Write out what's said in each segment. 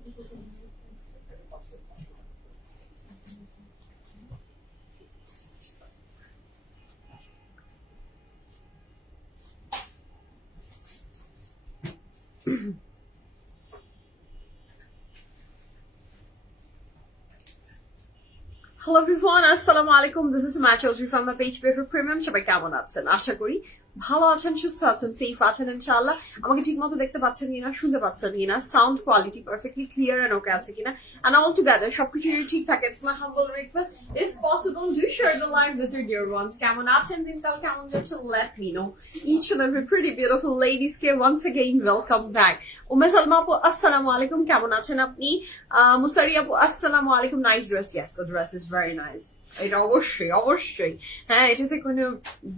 Hello everyone, assalamu alaikum. This is Match from my page for premium. সবাই কেমন আছেন? আশা করি ভালো আছেন, সুস্থ আছেন, সেফ আছেন ইনশাআল্লাহ। আমাকে ঠিকমতো দেখতে পাচ্ছেন কিনা, শুনতে পাচ্ছেন কিনা, sound quality perfectly clear and okay আছে কিনা, and all together সবকিছু ঠিক থাকে। It's my humble request, if possible do share the live with your dear ones. কেমন আছেন দিনকাল কেমন যাচ্ছে? Let me know. Each and every pretty beautiful ladies K once again welcome back. Umme Salma আপু আসসালামু আলাইকুম, কেমন আছেন আপনি? মুসারি আপু আসসালামু আলাইকুম, nice dress. Yes, the dress is very nice. এটা অবশ্যই অবশ্যই হ্যাঁ, এটাতে কোনো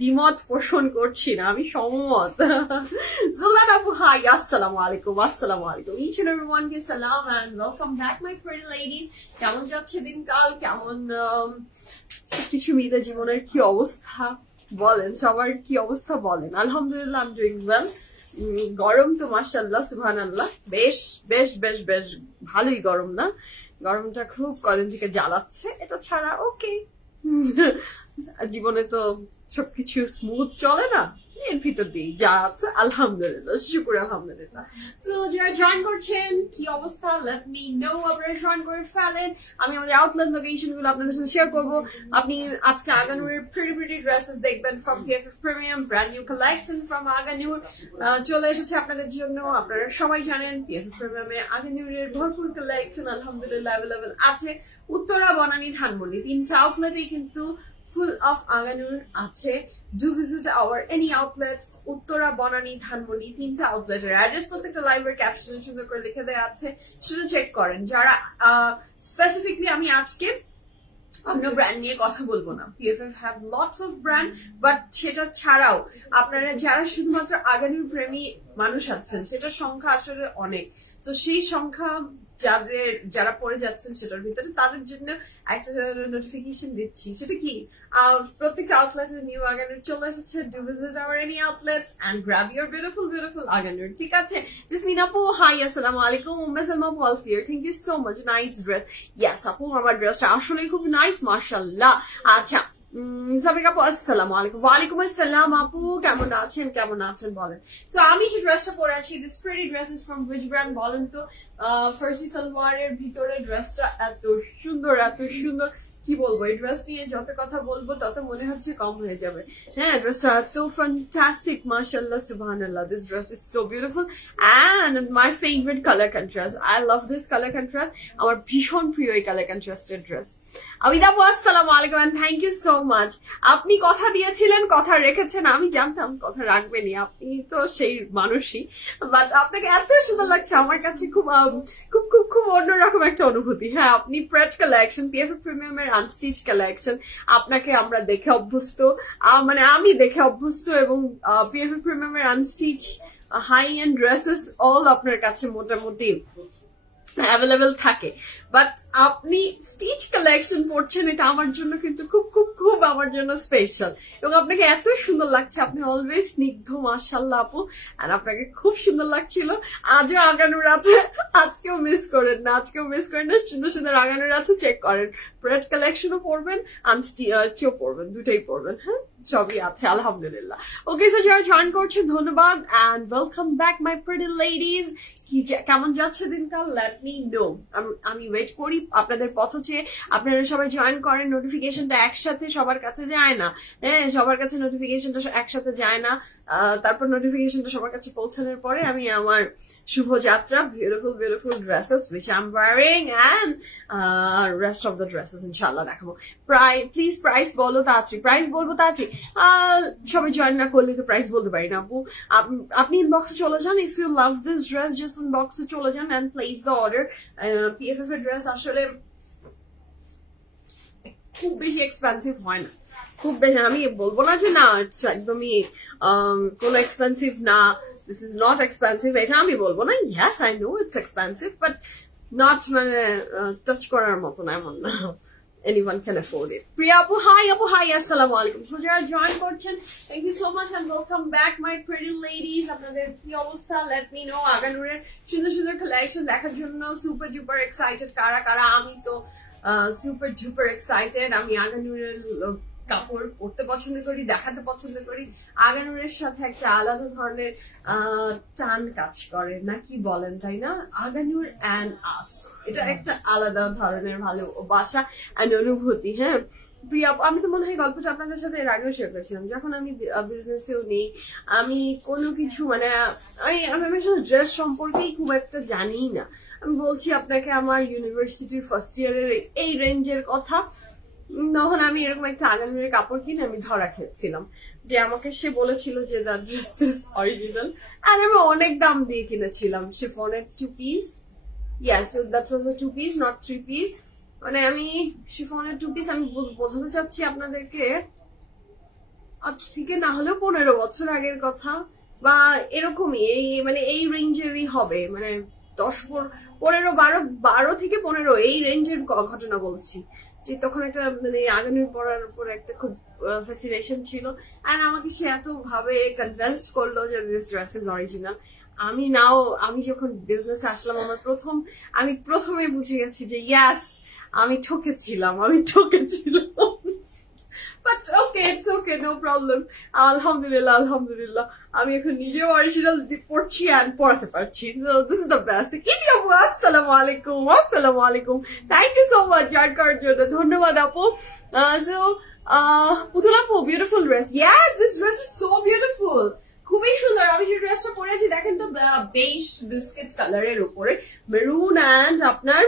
দ্বিমত পোষণ করছি না, আমি সম্মত। জুলান আপু হাই আসসালামু আলাইকুম, আসসালামু আলাইকুম। Each and everyone কে সালাম and welcome back my pretty ladies. কেমন যাচ্ছে দিনকাল, কেমন কিছু মেয়েদের জীবনের কি অবস্থা বলেন, সবার কি অবস্থা বলেন? আলহামদুলিল্লাহ I'm doing well. গরম তো মাশাআল্লাহ সুবহানাল্লাহ বেশ বেশ বেশ বেশ ভালোই গরম না? গরমটা খুব কদিন থেকে জ্বালাচ্ছে, এটা ছাড়া ওকে। জীবনে তো সবকিছু স্মুথ চলে না, এর ভিতর দিয়ে যা আছে আলহামদুলিল্লাহ, শুকর আলহামদুলিল্লাহ। তো যারা জয়েন করছেন কি অবস্থা, লেট মি নো, আপনারা জয়েন করে ফেলেন। আমি আমাদের আউটলেট লোকেশন গুলো আপনাদের সাথে শেয়ার করবো। আপনি আজকে আগানুরের প্রিটি ড্রেসেস দেখবেন ফ্রম PFF premium, brand new collection from Aganur চলে এসেছে আপনাদের জন্য। আপনারা সবাই জানেন PFF প্রিমিয়ামে আগানুরের ভরপুর কালেকশন আলহামদুলিল্লাহ অ্যাভেলেবল আছে। উত্তরা, বনানী, ধানমন্ডি তিনটা আউটলেটেই কিন্তু full of আগানুর আছে। Do visit our any outlets. Uttara, Banani, Dhanmondi তিনটা আউটলেটের অ্যাড্রেস প্রত্যেকটা লাইভের ক্যাপশনে সুন্দর করে লিখে দেওয়া আছে, সেটা চেক করেন। যারা স্পেসিফিকলি আমি আজকে অন্য ব্র্যান্ড নিয়ে কথা বলবো না, PFF have lots of brand, but সেটা ছাড়াও আপনারা যারা শুধুমাত্র আগানুর প্রেমী মানুষ আছেন, সেটার সংখ্যা আসলে অনেক। তো সেই সংখ্যা যারা পড়ে যাচ্ছেন সেটার ভিতরে, তাদের জন্য একটা নোটিফিকেশন দিচ্ছি। সেটা কি, প্রত্যেকটা আউটলেটে নিউ আগানুর চলে এসেছে। Do visit our any outlets and grab your beautiful beautiful Aganur. ঠিক আছে, জেসমিন আপু হাই আসসালামু আলাইকুম। উম্মে সালমা আপু all clear, thank you so much, nice dress. Yes আপু, আমার ড্রেসটা আসলেই খুব নাইস মাশাআল্লাহ। আচ্ছা সাবিক আপু আসসালামু আলাইকুম। ওয়ালাইকুম আসসালাম আপু, কেমন আছেন কেমন আছেন বলেন। তো আমি যে ড্রেসটা পরে আছি, this pretty dress is from which brand বলেন তো? ফার্সি সালোয়ারের ভিতরে ড্রেসটা এত সুন্দর এত সুন্দর, কি বলবো, এই ড্রেস নিয়ে যত কথা বলবো তত মনে হচ্ছে কম হয়ে যাবে। হ্যাঁ, ড্রেসটা এত ফ্যান্টাস্টিক মাশাআল্লাহ সুবহানাল্লাহ। This dress is so beautiful and my favorite color contrast. I love this color contrast. আমার ভীষণ প্রিয় এই কালার কন্ট্রাস্টের ড্রেস। আমিদা আপু আসসালামু আলাইকুম and thank you so much. আপনি কথা দিয়েছিলেন, কথা রেখেছেন, আমি জানতাম কথা রাখবেনই, আপনি তো সেই মানুষই। বাট আপনাকে এত সুন্দর লাগছে, আমার কাছে খুব খুব খুব খুব অন্যরকম একটা অনুভূতি। হ্যাঁ, আপনি প্রেট কালেকশন, PFF প্রিমিয়ামের আনস্টিচ কালেকশন, আপনাকে আমরা দেখে অভ্যস্ত, মানে আমি দেখে অভ্যস্ত, এবং PFF প্রিমিয়ামের unstitch high end dresses all আপনার কাছে মোটামুটি অ্যাভেলেবেল থাকে। বাট আপনি স্টিচ কালেকশন পড়ছেন, এটা আমার জন্য কিন্তু খুব খুব খুব আমার জন্য স্পেশাল, এবং আপনাকে এত সুন্দর লাগছে। আপনি অলওয়েজ স্নিগ্ধ মাশাআল্লাহ আপু, আর আপনাকে খুব সুন্দর লাগছিল। আজও আগানুর আছে, আজকেও মিস করেন না, আজকেও মিস করেন না। সুন্দর সুন্দর আগানুর আছে, চেক করেন। প্রেট কালেকশনও পড়বেন, আনস্টিচও পড়বেন, দুটাই পড়বেন। হ্যাঁ, সবই আছে আলহামদুলিল্লাহ। ওকে, সো যারা জয়েন করছেন ধন্যবাদ and welcome back my pretty ladies. কেমন যাচ্ছে দিনকাল, লেট মি নো। আমি ওয়েট করি আপনাদের পথ চেয়ে। আপনারা সবাই জয়েন করেন, নোটিফিকেশনটা একসাথে সবার কাছে যায় না। হ্যাঁ, সবার কাছে নোটিফিকেশনটা একসাথে যায় না। তারপর নোটিফিকেশনটা সবার কাছে পৌঁছানোর পরে আমি আমার শুভযাত্রা, beautiful beautiful dresses which I'm wearing and rest of the dresses ইনশাআল্লাহ দেখাবো। প্লিজ প্রাইস বলো তাড়াতাড়ি, প্রাইস বলবো তাড়াতাড়ি। সবাই জয়েন না করলে তো প্রাইস বলতে পারি না আপু। আপনি ইনবক্সে চলে যান, if you love this dress just ইনবক্সে চলে যান and place the order. PFF এর ড্রেস আসলে খুব বেশি এক্সপেন্সিভ হয় না, খুব বেশি। আমি বলবো না যে না একদমই কোনো এক্সপেন্সিভ না, this is not expensive, এটা আমি বলবো না। Yes, I know it's expensive, but not মানে টাচ করার মতো না, এমন না। anyone can afford it. Priya Apu, hi, assalamu alaikum. So jara join korchen, thank you so much and welcome back my pretty ladies. Apnader ki obostha, let me know. Aganurer সুন্দর collection দেখার জন্য super duper excited কারা আমি তো super duper excited. আমি আগানুরের কাপড় পরতে পছন্দ করি, দেখাতে পছন্দ করি। আগানুরের সাথে একটা আলাদা ধরনের টান কাজ করে না, কি বলেন তাই না? আগানুর অ্যান্ড আস, এটা একটা আলাদা ধরনের ভালোবাসা এন্ড অনুভূতি। হ্যাঁ প্রিয়া, আমি তো মনে হয় গল্পটা আপনাদের সাথে এর আগেও শেয়ার করেছিলাম। যখন আমি বিজনেসেও নেই, আমি কোনো কিছু মানে আমি ড্রেস সম্পর্কেই খুব একটা জানি না। আমি বলছি আপনাকে আমার ইউনিভার্সিটির ফার্স্ট ইয়ারের এই রেঞ্জের কথা। তখন আমি এরকম একটা আগানুরের কাপড় কিনে আমি ধরা খেয়েছিলাম, যে আমাকে সে বলেছিল যে দ্য ড্রেস ইজ অরিজিনাল, আর আমি অনেক দাম দিয়ে কিনেছিলাম। শিফনের 2 piece, yes that was a 2 piece not 3 piece। মানে আমি শিফনের 2 piece, আমি বোঝাতে চাচ্ছি আপনাদেরকে আজ থেকে না হলেও 15 বছর আগের কথা বা এরকমই, এই মানে এই রেঞ্জেরই হবে, মানে 10 15 12 থেকে 15 এই রেঞ্জের ঘটনা বলছি। যে তখন একটা মানে আগানুর পরার উপর একটা খুব ফ্যাসিনেশন ছিল, আর আমাকে সে এত ভাবে কনভিন্সড করলো যে দিস ড্রেস ইজ অরিজিনাল। আমি যখন বিজনেসে আসলাম, আমি প্রথমে বুঝে গেছি যে ইয়াস আমি ঠকেছিলাম। But okay, it's okay, no problem. Alhamdulillah. আমি এখন নিজেও অরিজিনাল পড়ছি আর পড়াতে পারছি। So this is the best. ইতি আপু, আসসালামু আলাইকুম। Thank you so much যার করার জন্য, ধন্যবাদ আপু। So পুতুল আপু, beautiful dress. Yes, this dress is so beautiful. খুবই সুন্দর। আমি যে ড্রেসটা পরেছি দেখেন তো, বেজ বিস্কিট কালারের উপরে মেরুন, এন্ড আপনার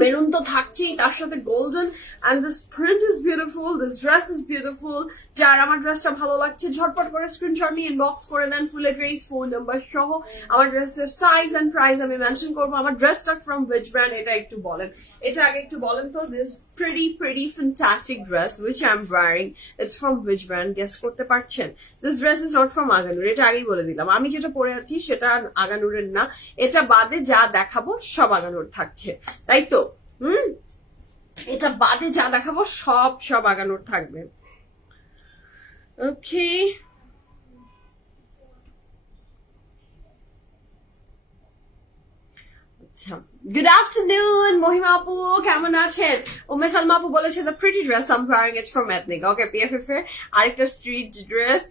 মেরুন তো থাকছেই, তার সাথে golden, and this print is beautiful, this dress is beautiful। যার আমার ড্রেসটা ভালো লাগছে ঝটপট করে স্ক্রিনশট নিয়ে ইনবক্স করে দেন, ফুল অ্যাড্রেস, ফোন নাম্বার সহ। আমার ড্রেসের সাইজ এন্ড প্রাইস আমি মেনশন করবো। আমার ড্রেসটা ফ্রম which brand এটা একটু বলেন, এটা আগে একটু বলেন তো। this pretty fantastic dress which I'm wearing, it's from which brand? Guess করতে পারছেন? This dress is not from Aganoor, এটা আগেই বলে দিলাম। আমি যেটা পরে আছি সেটা আগানুরের না, এটা বাদে যা দেখাবো সব আগানুর থাকছে, তাই তো? এটা বাদে যা দেখাবো সব আগানুর থাকবে। ওকে, আচ্ছা, গুড আফটারনুন মহিমা আপু, কেমন আছেন? উম্মে সালমা আপু বলেছে the pretty dress I'm wearing it from ethnic। Okay, PFF এর আরেকটা স্ট্রিট ড্রেস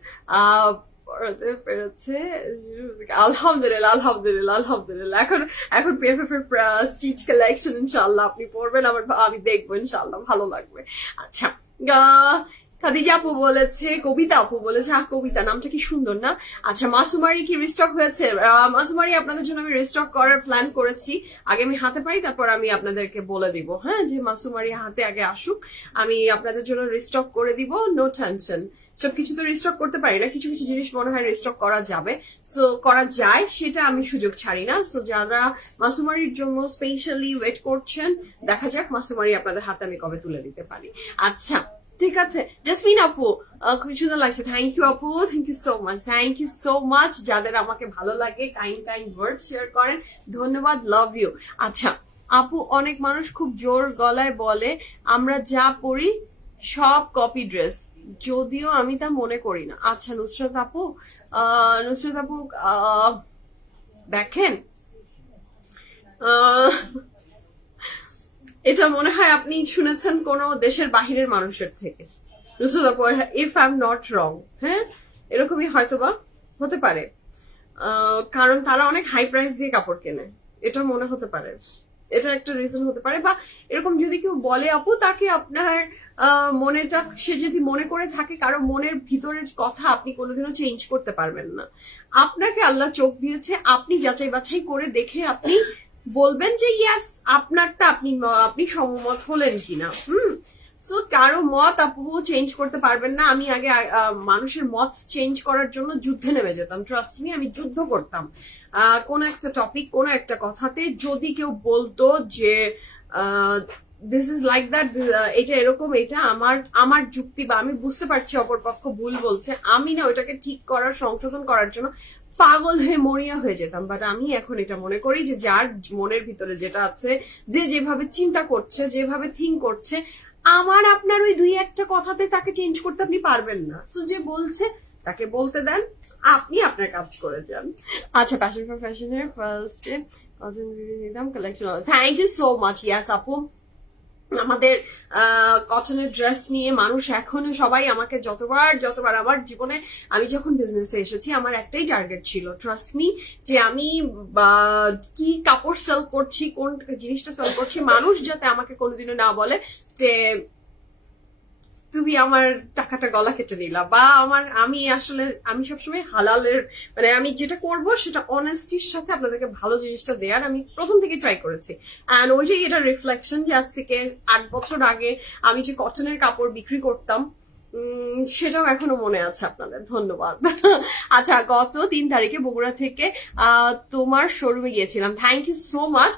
আলহামদুলিল্লাহ। এখন PFF এর স্টিচ কালেকশন ইনশাআল্লাহ আপনি পরবেন, আমি দেখবো ইনশাআল্লাহ, ভালো লাগবে। আচ্ছা, খাদিজা আপু বলেছে, কবিতা আপু বলেছে, কবিতা নামটা কি সুন্দর না? আচ্ছা, মাসুমারি কি রিস্টক হয়েছে? মাসুমারি আপনাদের জন্য আমি রিস্টক করার প্ল্যান করেছি, আগে আমি হাতে পাই তারপর আমি আপনাদেরকে বলে দিব। হ্যাঁ, যে মাসুমারি হাতে আগে আসুক, আমি আপনাদের জন্য রিস্টক করে দিব, নো টেনশন। সবকিছু তো রিস্টক করতে পারি না, কিছু জিনিস মনে হয় রিস্টক করা যাবে, সো করা যায়, সেটা আমি সুযোগ ছাড়ি না। সো যারা মাসুমারির জন্য স্পেশালি ওয়েট করছেন, দেখা যাক মাসুমারি আপনাদের হাতে আমি কবে তুলে দিতে পারি। আচ্ছা, ঠিক আছে। জাসমিন আপু, খুব সুন্দর লাগছে, থ্যাংক ইউ আপু, থ্যাংক ইউ সো মাচ। যাদের আমাকে ভালো লাগে কাইন্ড ওয়ার্ড শেয়ার করেন, ধন্যবাদ, লাভ ইউ। আচ্ছা আপু, অনেক মানুষ খুব জোর গলায় বলে আমরা যা পড়ি সব কপি ড্রেস, যদিও আমি তা মনে করি না। আচ্ছা নুসরাত আপু, দেখেন এটা মনে হয় আপনি শুনেছেন কোন দেশের বাহিরের মানুষের থেকে। If I am not wrong, হ্যাঁ এরকমই হয়তোবা হতে পারে, কারণ তারা অনেক হাই প্রাইস দিয়ে কাপড় কেনে, এটা মনে হতে পারে, এটা একটা রিজন হতে পারে। বা এরকম যদি কেউ বলে আপু, তাকে আপনার মনেটা, সে যদি মনে করে থাকে, কারো মনের ভিতরের কথা আপনি কোনোদিনও চেঞ্জ করতে পারবেন না। আপনাকে আল্লাহ চোখ দিয়েছে, আপনি যাচাই বাছাই করে দেখে আপনি বলবেন যে ইয়াস আপনারটা আপনি সমমত হলেন কিনা। সো কারো মত আপু চেঞ্জ করতে পারবেন না। আমি আগে মানুষের মত চেঞ্জ করার জন্য যুদ্ধে নেমে যেতাম, ট্রাস্ট মি, আমি যুদ্ধ করতাম কোন একটা টপিক, কোন একটা কথাতে। যদি কেউ বলতো যে দিস ইজ লাইক দ্যাট, এটা এরকম, এটা আমার যুক্তি বা আমি বুঝতে পারছি অপরপক্ষ ভুল বলছে, আমি না ওইটাকে ঠিক করার, সংশোধন করার জন্য পাগল হয়ে মরিয়া হয়ে যেতাম। বাট আমি এখন এটা মনে করি যে যার মনের ভিতরে যেটা আছে, যে যেভাবে চিন্তা করছে, যেভাবে থিঙ্ক করছে, আমার আপনার ওই দুই একটা কথাতে তাকে চেঞ্জ করতে আপনি পারবেন না। তো যে বলছে তাকে বলতে দেন, আপনি আপনার কাজ করে যান। আচ্ছা, প্যাশন ফর ফ্যাশনের ফার্স্ট নিলাম collection. Thank you so much. Yes আপু, আমাদের কটনের ড্রেস নিয়ে মানুষ এখনো সবাই আমাকে যতবার আমার জীবনে আমি যখন বিজনেসে এসেছি আমার একটাই টার্গেট ছিল, ট্রাস্ট মি, যে আমি কি কাপড় সেল করছি, কোন জিনিসটা সেল করছি, মানুষ যাতে আমাকে কোনোদিনও না বলে যে তুমি আমার টাকাটা গলা কেটে নিলা, বা আমি সবসময় হালালের, মানে আমি যেটা করব সেটা অনেস্টির সাথে আপনাদেরকে ভালো জিনিসটা দেওয়ার আমি প্রথম থেকে ট্রাই করেছি। অ্যান্ড ওই যে এটা রিফ্লেকশন যে আজ থেকে 8 বছর আগে আমি যে কটনের কাপড় বিক্রি করতাম সেটাও এখনো মনে আছে আপনাদের। ধন্যবাদ। আচ্ছা, গত 3 তারিখে বগুড়া থেকে তোমার শোরুমে গিয়েছিলাম। Thank you so much.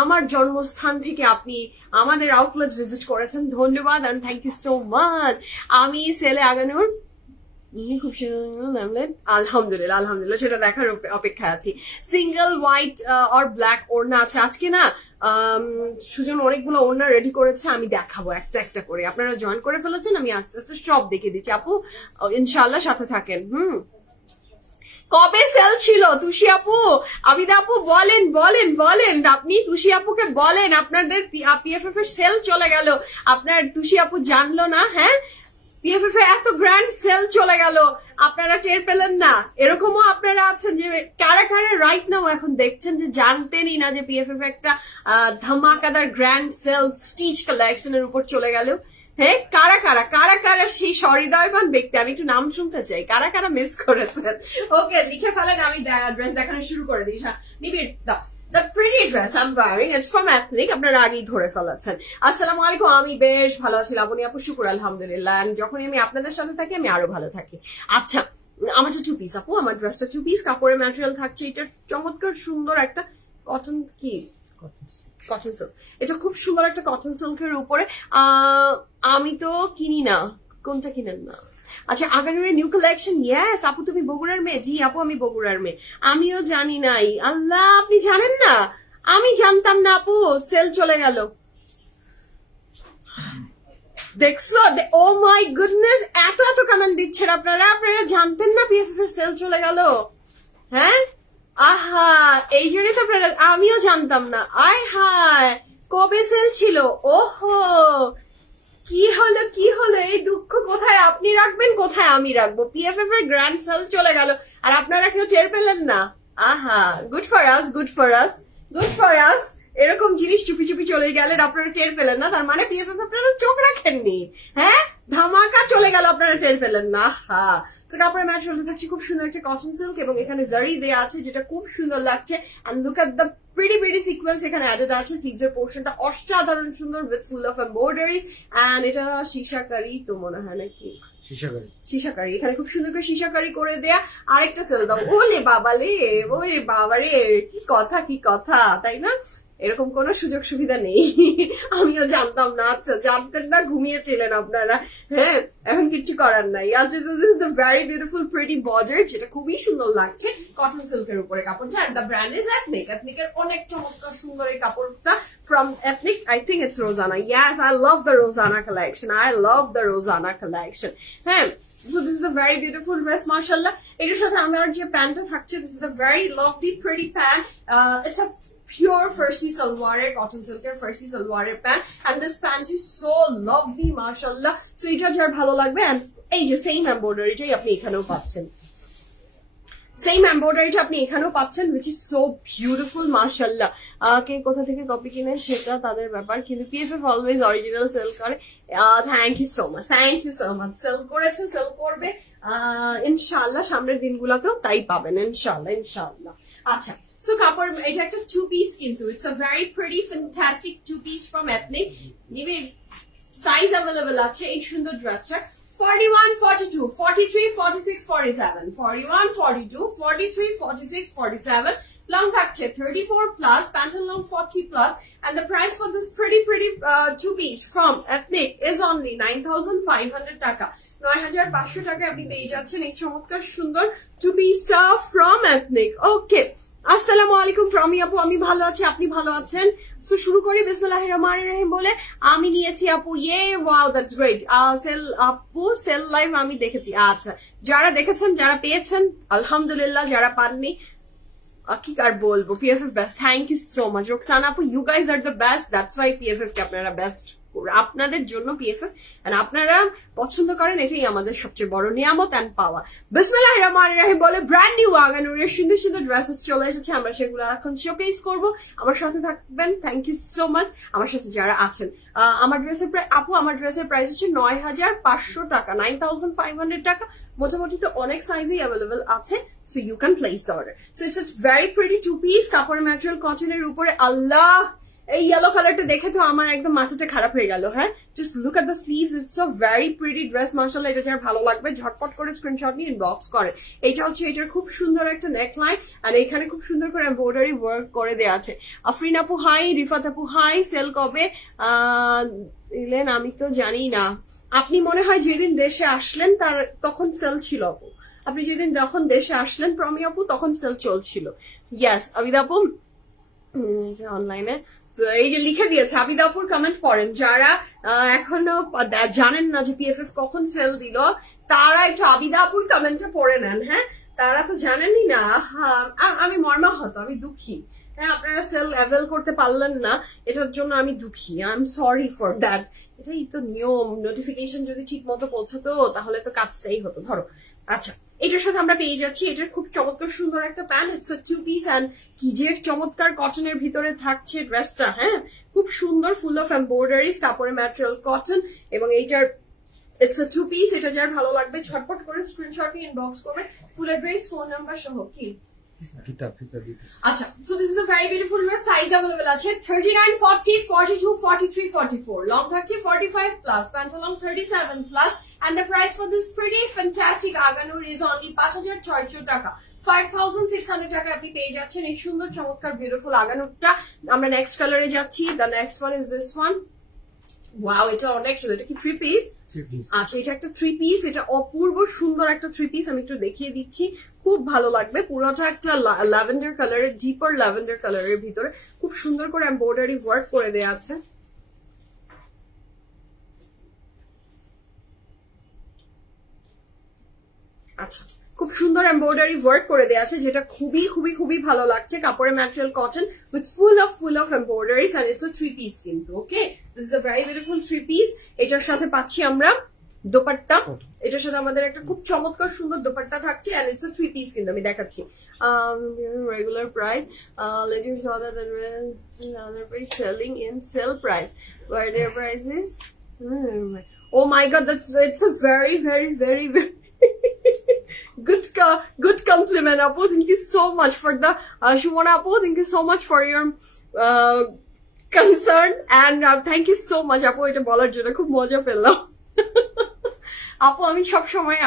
আমার জন্মস্থান থেকে আপনি আমাদের আউটলেট ভিজিট করেছেন, ধন্যবাদ and thank you so much. আমি সেলে আগানোর খুব আলহামদুলিল্লাহ সেটা দেখার অপেক্ষায় আছি। সিঙ্গেল হোয়াইট আর ব্ল্যাক ওড়না আছে আজকে না, সুজন অনেকগুলো ওড়না রেডি করেছে, আমি দেখাবো একটা একটা করে। আপনারা জয়েন করে ফেলেছেন, আমি আস্তে আস্তে সব দেখে দিচ্ছি আপু, ইনশাল্লাহ সাথে থাকেন। কবে সেল ছিল তুষি আপু? আবিদা আপু বলেন আপনি তুষি আপুকে বলেন আপনাদের পিএফএফ এর সেল চলে গেল, আপনার তুষি আপু জানলো না? হ্যাঁ, পিএফএফ এ এত গ্র্যান্ড সেল চলে গেল, আপনারা টের পেলেন না? এরকমও আপনারা আছেন যে কারা রাইট নাও এখন দেখছেন যে জানতেনই না যে পিএফএফ একটা ধামাকাদার গ্র্যান্ড সেল স্টিচ কালেকশনের উপর চলে গেল। হ্যাঁ, কারা সেই সহৃদয়বান ব্যক্তি, আমি একটু নাম শুনতে চাই, কারা মিস করেছেন? ওকে, লিখে ফেলেন, আমি ড্রেস দেখানো শুরু করে দিই। নিবিড় The pretty dress I'm wearing, it's from Ethnic. আপনারা আগেই ধরে ফেলেছেন। আসসালামু আলাইকুম, আমি বেশ ভালো আছি লাবণী আপু, শুকুর আলহামদুলিল্লাহ। যখনই আমি আপনাদের সাথে থাকি আমি আরো ভালো থাকি। আচ্ছা, আমার যে 2 পিস আপু, আমার ড্রেসটা 2 পিস, কাপড়ের ম্যাটেরিয়াল থাকছে এটা চমৎকার সুন্দর একটা কটন সিল্ক। এটা খুব সুন্দর একটা কটন সিল্কের উপরে। আমি তো কিনি না, কোনটা কিনেন না? আচ্ছা, আগামী নিউ কালেকশন। ইয়েস আপু, তুমি বগুড়ার মেয়ে? জি আপু, আমি বগুড়ার মেয়ে। আমিও জানি নাই। আল্লাহ, আপনি জানেন না? আমি জানতাম না আপু, সেল চলে গেল। দেখছো? ও মাই গুডনেস, এত কমেন্ট দিচ্ছেন আপনারা জানতেন না পিএফএফ এর সেল চলে গেল? হ্যাঁ, আহা, এই জন্যই তো আপনারা, আমিও জানতাম না। আয় হায়, কবে সেল ছিল? ওহো, কি হলো এই দুঃখ কোথায় আপনি রাখবেন, কোথায় আমি রাখবো? পিএফএফ এর গ্র্যান্ড সেল চলে গেল আর আপনারা কেউ টের পেলেন না? আহা, গুড ফর আস। এরকম জিনিস চুপি চলে গেলেন, আপনারা টের পেলেন না, তার মানে পিএফএফ আপনারা চোখ রাখেননি। হ্যাঁ, ধামাকা চলে গেল, আপনারা টের পেলেন না। হ্যাঁ, তো কাপড়ের ম্যাটেরিয়াল থাকছে খুব সুন্দর একটা কটন সিল্ক, এবং এখানে জারি দেয়া আছে যেটা খুব সুন্দর লাগছে। And look at the pretty sequence এখানে অ্যাডেড আছে। স্লিভসের পোর্শনটা অসাধারণ সুন্দর with full of embroidery, and এটা সীসাকারি তো মনে হয় নাকি? সীসাকারি, এখানে খুব সুন্দর করে সীসাকারি করে দেয়া। আরেকটা সেল দাও। ওরে বাবা রে, কি কথা, তাই না? এরকম কোনো সুযোগ সুবিধা নেই। আমিও জানতাম না। আচ্ছা, জানতেন না, ঘুমিয়েছিলেন আপনারা। হ্যাঁ, এখন কিছু করার নাই। আচ্ছা, this is the very beautiful pretty border, যেটা খুবই সুন্দর লাগছে কটন সিল্কের উপরে কাপড়টা। আর দ্য ব্র্যান্ড ইজ এথনিক। এথনিকের অনেক চমৎকার সুন্দর এই কাপড়টা from ethnic. I think it's Rozana. Yes, I love the Rozana collection. হ্যাঁ, so this is the very beautiful dress, mashallah. এটার সাথে আমার যে প্যান্টটা থাকছে, this is the very lovely pretty pant. It's a pure Farsi salwar, cotton silker Farsi salwar pant, and this pant is so lovely, mashallah. So এটা যার ভালো লাগবে, and এই যে সেম এমব্রয়ডারিটাই আপনি এখানেও পাচ্ছেন, which is so beautiful, mashallah. কে কোথা থেকে কপি কিনে সেটা তাদের ব্যাপার, কিন্তু পিএফএফ অলওয়েজ অরিজিনাল সেল করে। Thank you so much. Sale করেছে, সেল করবে ইনশাআল্লাহ, সামনের দিনগুলোতেও তাই পাবেন ইনশাআল্লাহ। আচ্ছা, সো কাপড়, এটা একটা 2 পিস, কিন্তু it's a very pretty fantastic 2 piece from ethnic. Size available আছে এই সুন্দর ড্রেসটার। 41, 42, 43, 46, 47, 41, 42, 43, 46, 47. Long থাকছে 34 plus, pant long 40 plus, and the price for this pretty 2 piece from Ethnic is only 9,500 taka. 9500 টাকায় আপনি পেয়ে যাচ্ছেন এই চমৎকার সুন্দর টু পিসটা ফ্রম এথনিক। ওকে, আসসালামু আলাইকুম প্রমি আপু, আমি ভালো আছি, আপনি ভালো আছেন? তো শুরু করি বিসমিল্লাহির রহমানির রহিম বলে। আমি নিয়েছি আপু, ওয়াও দ্যাটস গ্রেট। সেল আপু সেল লাইভ আমি দেখেছি। আচ্ছা, যারা দেখেছেন, যারা পেয়েছেন আলহামদুলিল্লাহ, যারা পাননি কি আর বলবো, PFF best. Thank you so much Roksana আপু, you guys are the best, that's why PFF কে আপনারা বেস্ট, আপনাদের জন্য PFF এন্ড আপনারা পছন্দ করেন, এটাই আমাদের সবচেয়ে বড় নিয়ামত এন্ড পাওয়া। বিসমিল্লাহির রহমানির রহিম বলে ব্র্যান্ড নিউ আগানুরের সুন্দর সুন্দর ড্রেসেস চলে এসেছে, আমরা সেগুলো এখন শোকেস করব। আমার সাথে থাকবেন, থ্যাংক ইউ সো মাচ আমার সাথে যারা আছেন। আমার ড্রেসের আপু, আমার ড্রেসের প্রাইস হচ্ছে 9500 টাকা, 9500 টাকা। মোটামুটি তো অনেক সাইজই অ্যাভেলেবল আছে, so you can place the order. So it's a very pretty two piece, কাপড় ম্যাটেরিয়াল কটনের উপরে। আল্লাহ, এই ইয়েলো কালারটা দেখে তো আমার একদম মাথাটা খারাপ হয়ে গেল। হ্যাঁ, just look at the sleeves, it's a very pretty dress. মাশাআল্লাহ, এটা যার ভালো লাগবে ঝটপট করে স্ক্রিনশট নিয়ে ইনবক্স করে। এটা হচ্ছে এটার খুব সুন্দর একটা নেকলাইন, আর এখানে খুব সুন্দর করে এমব্রয়ডারি ওয়ার্ক করে দেওয়া আছে। আফরিন আপু হাই, রিফাত আপু হাই। সেল কবে দিলেন আমি তো জানি না, আপনি মনে হয় যেদিন দেশে আসলেন তখন সেল ছিল আপু। আপনি যেদিন যখন দেশে আসলেন প্রমি আপু, তখন সেল চলছিল। ইয়াস আবিদ আপু অনলাইনে এই যে লিখে দিয়েছে, আবিদাপুর কমেন্ট করেন। যারা এখনো জানেন না যে PFF কখন সেল দিল, তারা একটু আবিদাপুর কমেন্টটা পড়ে নেন। হ্যাঁ, তারা তো জানেনই না। আমি মর্মাহত, আমি দুঃখী। হ্যাঁ, আপনারা সেল অ্যাভেল করতে পারলেন না, এটার জন্য আমি দুঃখী। I am sorry for that. এটাই তো নিয়ম, নোটিফিকেশন যদি ঠিক মতো পৌঁছাতো তাহলে তো কাজটাই হতো। ধরো, আচ্ছা, এটার সাথে আমরা পেয়ে যাচ্ছি এটার খুব চমৎকার সুন্দর একটা pant, it's a two piece and কি যে চমৎকার কটনের ভিতরে থাকছে ড্রেসটা। হ্যাঁ, খুব সুন্দর, ফুল অফ এমব্রয়ডারিজ, কাপড়ের ম্যাটেরিয়াল কটন, এবং এইটার ইটস আ টু পিস। এটা যার ভালো লাগবে ঝটপট করে স্ক্রিনশট নিয়ে ইনবক্স করবে, ফুল অ্যাড্রেস, ফোন নাম্বার সহ। কি আচ্ছা, so this is a very beautiful dress. Size available আছে 39, 40, 42, 43, 44. Long থাকছে 45 plus, pant long 37 plus, and the price for this pretty fantastic Aganoor is only 5600 টাকা। 5600 টাকা আপনি পেয়ে যাচ্ছেন এই সুন্দর চমৎকার বিউটিফুল আগানুরটা। আমরা নেক্সট কালারে যাচ্ছি। The next one is this one. Wow, এটা অনেক সুন্দর। এটা কি থ্রি পিস? আচ্ছা, এটা একটা থ্রি পিস, এটা অপূর্ব সুন্দর একটা থ্রি পিস। আমি একটু দেখিয়ে দিচ্ছি, খুব ভালো লাগবে। পুরোটা একটা ল্যাভেন্ডার কালারের, ডিপার ল্যাভেন্ডার কালারের ভিতরে খুব সুন্দর করে এমব্রয়ডারি ওয়ার্ক করে দেওয়া আছে। আচ্ছা, খুব সুন্দর এমব্রয়ডারি ওয়ার্ক করে দেওয়া আছে, যেটা খুবই খুবই খুবই ভালো লাগছে। কাপড়ের material cotton with full of embroideries, and it's a three piece কিন্তু। Okay, this is a very beautiful three piece. এটার সাথে পাচ্ছি আমরা দোপাট্টা, এটার সাথে আমাদের একটা খুব চমৎকার সুন্দর দোপাট্টা থাকছে, and it's a three piece কিন্তু। আমি দেখাচ্ছি regular price, ladies order the price selling in sale price, where their price is oh my god, it's a very good compliment Apu. Thank you so much for the Shumona Apu, thank you so much for your concern, and thank you so much Apu, এটা বলার জন্য খুব মজা পেলাম। আপু, আমি সব সময়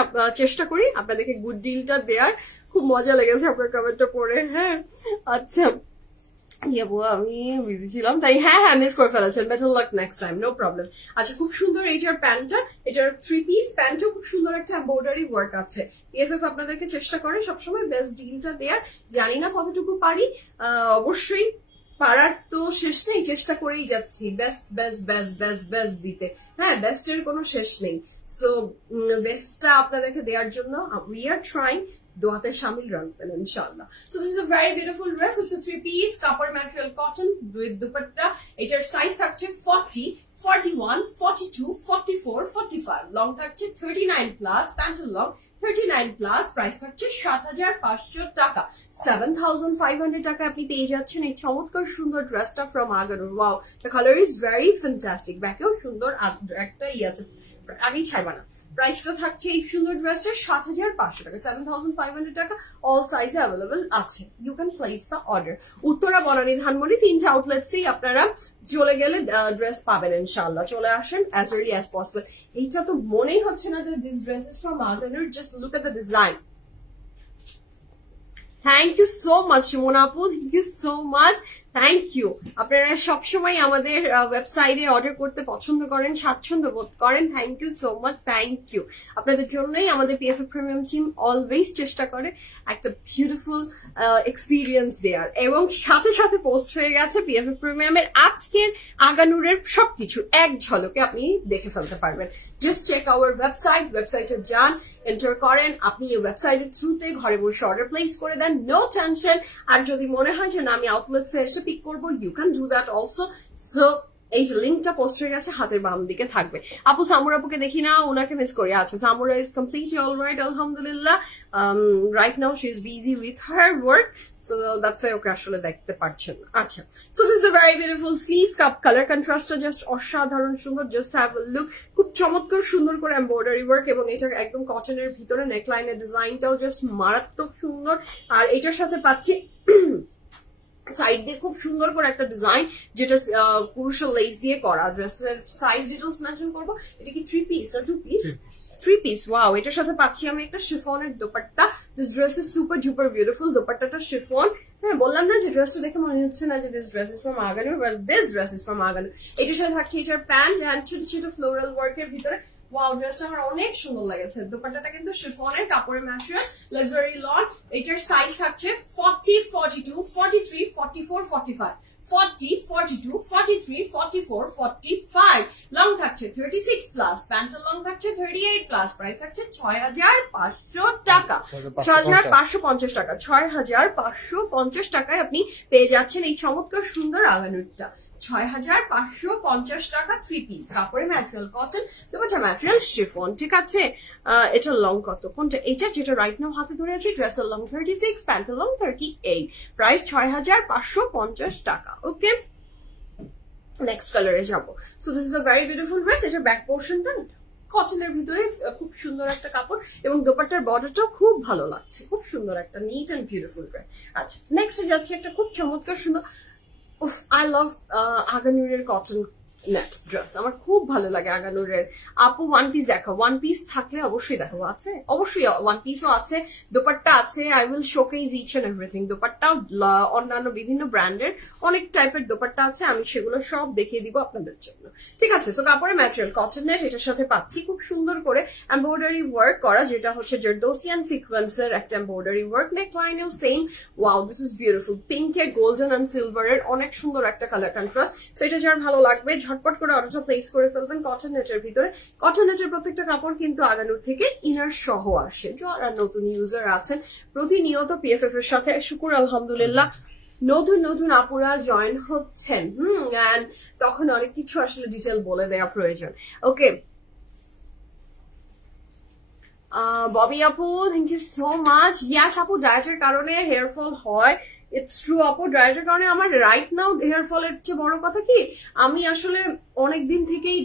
চেষ্টা করি আপনাদেরকে গুড ডিলটা দেওয়ার। খুব মজা লেগেছে আপনার কমেন্টটা পড়ে। হ্যাঁ, আচ্ছা আমি বিজি ছিলাম তাই। হ্যাঁ, মিস করে ফেলেছেন, better luck next time, no problem. আচ্ছা, খুব সুন্দর এইটার প্যান্টটা, এটার থ্রি পিস প্যান্টও খুব সুন্দর একটা এমব্রয়ডারি ওয়ার্ক আছে। PFF আপনাদেরকে চেষ্টা করে সবসময় বেস্ট ডিলটা দেওয়ার। জানি না কতটুকু পারি, অবশ্যই পারার তো শেষ নেই, চেষ্টা করেই যাচ্ছি best best best best best দিতে। হ্যাঁ, বেস্টের কোনো শেষ নেই। সো বেস্টটা আপনাদেরকে দেওয়ার জন্য উই আর ট্রাইং, দোয়াতে শামিল রাখবেন ইনশাআল্লাহ। So this is a very beautiful dress, it's a three piece, কাপড় ম্যাটেরিয়াল কটন উইথ দুপাট্টা। এটার সাইজ থাকছে 40, 41, 42, 44, 45, লং থাকছে 39 plus, pant long 39 plus, price থাকছে 7500 টাকা। 7500 টাকা আপনি পেয়ে যাচ্ছেন এই চমৎকার সুন্দর ড্রেসটা from Aganur. Wow, the colour is very fantastic. ব্যাকেও সুন্দর একটা আছে, আগেই ছাড়বা না। প্রাইসটা থাকছে এই সুন্দর ড্রেসটার 7500 টাকা, 7500 টাকা। অল সাইজে অ্যাভেলেবল আছে, you can place the order. Uttara, Banani, Dhanmondi, 3টা আউটলেটসেই আপনারা চলে গেলে ড্রেস পাবেন ইনশাআল্লাহ। চলে আসেন অ্যাজ আর্লি অ্যাজ পসিবল। এইটা তো মনেই হচ্ছে না যে this dress is from Aganur, just look at the design. Thank you so much, Shimona Apu. Thank you so much. Thank you. আপনারা সবসময় আমাদের ওয়েবসাইটে অর্ডার করতে পছন্দ করেন, স্বাচ্ছন্দ্য বোধ করেন। Thank you so much, thank you. আপনাদের জন্যই আমাদের PFF প্রিমিয়াম টিম অলওয়েজ চেষ্টা করে একটা বিউটিফুল এক্সপিরিয়েন্স দেওয়ার, এবং সাথে সাথে পোস্ট হয়ে গেছে PFF প্রিমিয়ামের আজকের আগানুরের সবকিছু এক ঝলকে আপনি দেখে ফেলতে পারবেন। জাস্ট চেক আওয়ার ওয়েবসাইটে যান, এন্টার করেন, আপনি এই ওয়েবসাইটের থ্রুতে ঘরে বসে অর্ডার প্লেস করে দেন, নো টেনশন। আর যদি মনে হয় যে না আমি আউটলেটসে এসে পিক করবো, you can do that also. So এই যে লিঙ্কটা পোস্ট হয়ে গেছে হাতের বাম দিকে থাকবে। আপু সামুর আপুকে দেখি না, ওনাকে মিস করি। আচ্ছা, সামুরা ইজ কমপ্লিটলি অলরাইট, আলহামদুলিল্লাহ। Right now she is busy with her work, so that's why okay আসলে দেখতে পারছেন না। আচ্ছা, so this is the very beautiful sleeves. Colour কন্ট্রাস্টটা জাস্ট অসাধারণ সুন্দর, জাস্ট হ্যাভ আ লুক। খুব চমৎকার সুন্দর করে এমব্রয়ডারি ওয়ার্ক, এবং এটা একদম কটনের ভিতরে নেকলাইনের ডিজাইনটাও জাস্ট মারাত্মক সুন্দর। আর এটার সাথে পাচ্ছি সাইড দিয়ে খুব সুন্দর করে একটা ডিজাইন, যেটা পুরুষের লেস দিয়ে করা। ড্রেসের সাইজ ডিটেলস মেনশন করবো। এটা কি 3 পিস আর 2 পিস? 3 পিস। ওয়াও, এটার সাথে পাচ্ছি আমি একটা শিফনের dupatta. This dress is super duper beautiful. দোপাট্টাটা শিফন। হ্যাঁ, বললাম না যে ড্রেসটা দেখে মনে হচ্ছে না যে this dress is from Aganur, but this dress is from Aganur. এটার সাথে থাকছে এটার প্যান্ট অ্যান্ড ছোট ছোট ফ্লোরাল ওয়ার্কের ভিতরে। ওয়াও, ড্রেসটা আমার অনেক সুন্দর লেগেছে। দোপাট্টাটা কিন্তু শিফনের কাপড়ের ম্যাটেরিয়াল, লাক্সারি লন। এটার সাইজ থাকছে 40, 42, 43, 44, 45, 40, 42, 43, 44, 45। লং থাকছে 36 প্লাস, প্যান্টের লং থাকছে 38 প্লাস। প্রাইস থাকছে 6,500 টাকা, 6,550 টাকা, 6,550 টাকায় আপনি পেয়ে যাচ্ছেন এই চমৎকার সুন্দর আগানুরটা। 6,550 টাকা 3 পিস। কাপড়ের material cotton, dupatta material chiffon. ঠিক আছে, এটা লং কত? কোনটা? এটা যেটা রাইট নাও হাতে ধরে আছি। ড্রেসের লং 36, প্যান্টের লং 38, প্রাইস 6,550 টাকা। ওকে, নেক্সট কালারে যাবো। So this is a very beautiful dress. এটা ব্যাক পোর্শনটা কটনের ভিতরে খুব সুন্দর একটা কাপড়, এবং দোপাট্টার বর্ডারটাও খুব ভালো লাগছে। খুব সুন্দর একটা নিট অ্যান্ড বিউটিফুল ড্রেস। আচ্ছা, নেক্সট যাচ্ছে একটা খুব চমৎকার সুন্দর। I love আগানুরের কটন নেট ড্রেস। আমার খুব ভালো লাগে আগানুরের। আপু ওয়ান পিস দেখো, ওয়ান পিস থাকলে অবশ্যই দেখাবো। আছে অবশ্যই, ওয়ান পিসও আছে, দোপাট্টা আছে। I will showcase each and everything. Dupatta অন্যান্য বিভিন্ন ব্র্যান্ডের অনেক টাইপের দোপাট্টা আছে, আমি সেগুলো সব দেখিয়ে দিব আপনাদের জন্য। ঠিক আছে, সো কাপড়ের ম্যাটেরিয়াল কটন নেট। এটার সাথে পাচ্ছি খুব সুন্দর করে এমব্রয়ডারি ওয়ার্ক করা, যেটা হচ্ছে জারদোসিয়ান সিকোয়েন্সের একটা এমব্রয়ডারি ওয়ার্ক। নেক লাইনেও same. Wow, this is beautiful. পিঙ্কে গোল্ডেন অ্যান্ড সিলভারের অনেক সুন্দর একটা কালার কন্ট্রাস্ট। সো এটা যার ভালো লাগবে ঝটপট করে অর্ডারটা প্লেস করে ফেলবেন। কটন নেটের ভিতরে, কটন নেটের প্রত্যেকটা কাপড় কিন্তু আগানুর থেকে ইনার সহ আসে। যারা নতুন ইউজার আছেন প্রতিনিয়ত PFF এর সাথে, শুকুর আলহামদুলিল্লাহ নতুন নতুন আপুরা জয়েন হচ্ছেন। এন্ড তখন অনেক কিছু আসলে ডিটেল বলে দেওয়া প্রয়োজন। ওকে, ববি আপু, thank you so much. Yes আপু, ডায়েটের কারণে হেয়ার ফল হয়। ইটস ট্রু আপু, ডায়েটের কারণে আমার রাইট নাও হেয়ার ফলের চেয়ে বড় কথা কি, আমি আসলে অনেকদিন থেকেই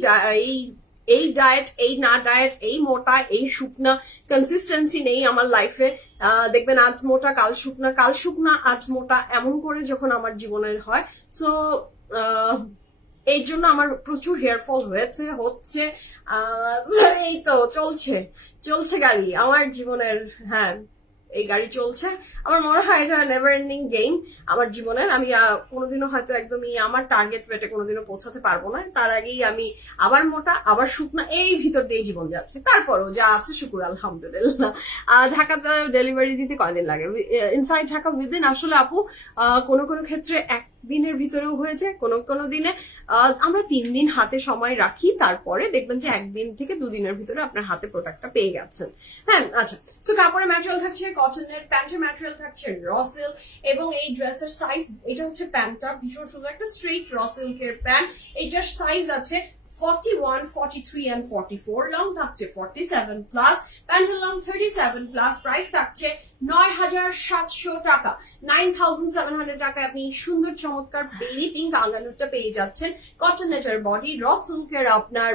এই ডায়েট, এই না ডায়েট, এই মোটা, এই শুকনা, কনসিস্টেন্সি নেই আমার লাইফে। দেখবেন আজ মোটা কাল শুকনা, কাল শুকনা আজ মোটা, এমন করে যখন আমার জীবনের হয়। সো এই জন্য আমার প্রচুর হেয়ার ফল হচ্ছে। এই তো চলছে গাড়ি আমার জীবনের। হ্যাঁ, এই গাড়ি চলছে। আমার মনে হয় এটা নেভার এন্ডিং গেম আমার জীবনের। আমি কোনোদিনও হয়তো একদমই আমার টার্গেট ওয়েটে কোনোদিনও পৌঁছাতে পারবো না। তার আগেই আমি আবার মোটা আবার শুকনা, এই ভিতর দিয়ে জীবন যাচ্ছে। তারপরও যা আছে শুকুর আলহামদুলিল্লাহ। ঢাকাতে ডেলিভারি দিতে কয়দিন লাগে? Inside Dhaka within. আসলে আপু কোনো কোনো ক্ষেত্রে দিনের ভিতরেও হয়েছে, কোনো দিনে আমরা 3 দিন হাতে সময় রাখি, তারপরে দেখবেন যে 1 দিন থেকে 2 দিনের ভিতরে আপনার হাতে প্রোডাক্টটা পেয়ে গেছেন। হ্যাঁ, আচ্ছা, তো কাপড়ের ম্যাটেরিয়াল থাকছে কটনের, প্যান্টের ম্যাটেরিয়াল থাকছে র সিল্ক, এবং এই ড্রেসের সাইজ, এটা হচ্ছে প্যান্টটা ভীষণ সুন্দর একটা স্ট্রেট র সিল্কের প্যান্ট। এইটার সাইজ আছে 41, 43 and 44, লং থাকছে 47 প্লাস, প্যান্টের লং 37 প্লাস। প্রাইস থাকছে 9,700 টাকা, 9,700 টাকায় আপনি সুন্দর চমৎকার বেরি পিঙ্ক আঙ্গানুরটা পেয়ে যাচ্ছেন। কটন নেটের বডি, র সিল্কের আপনার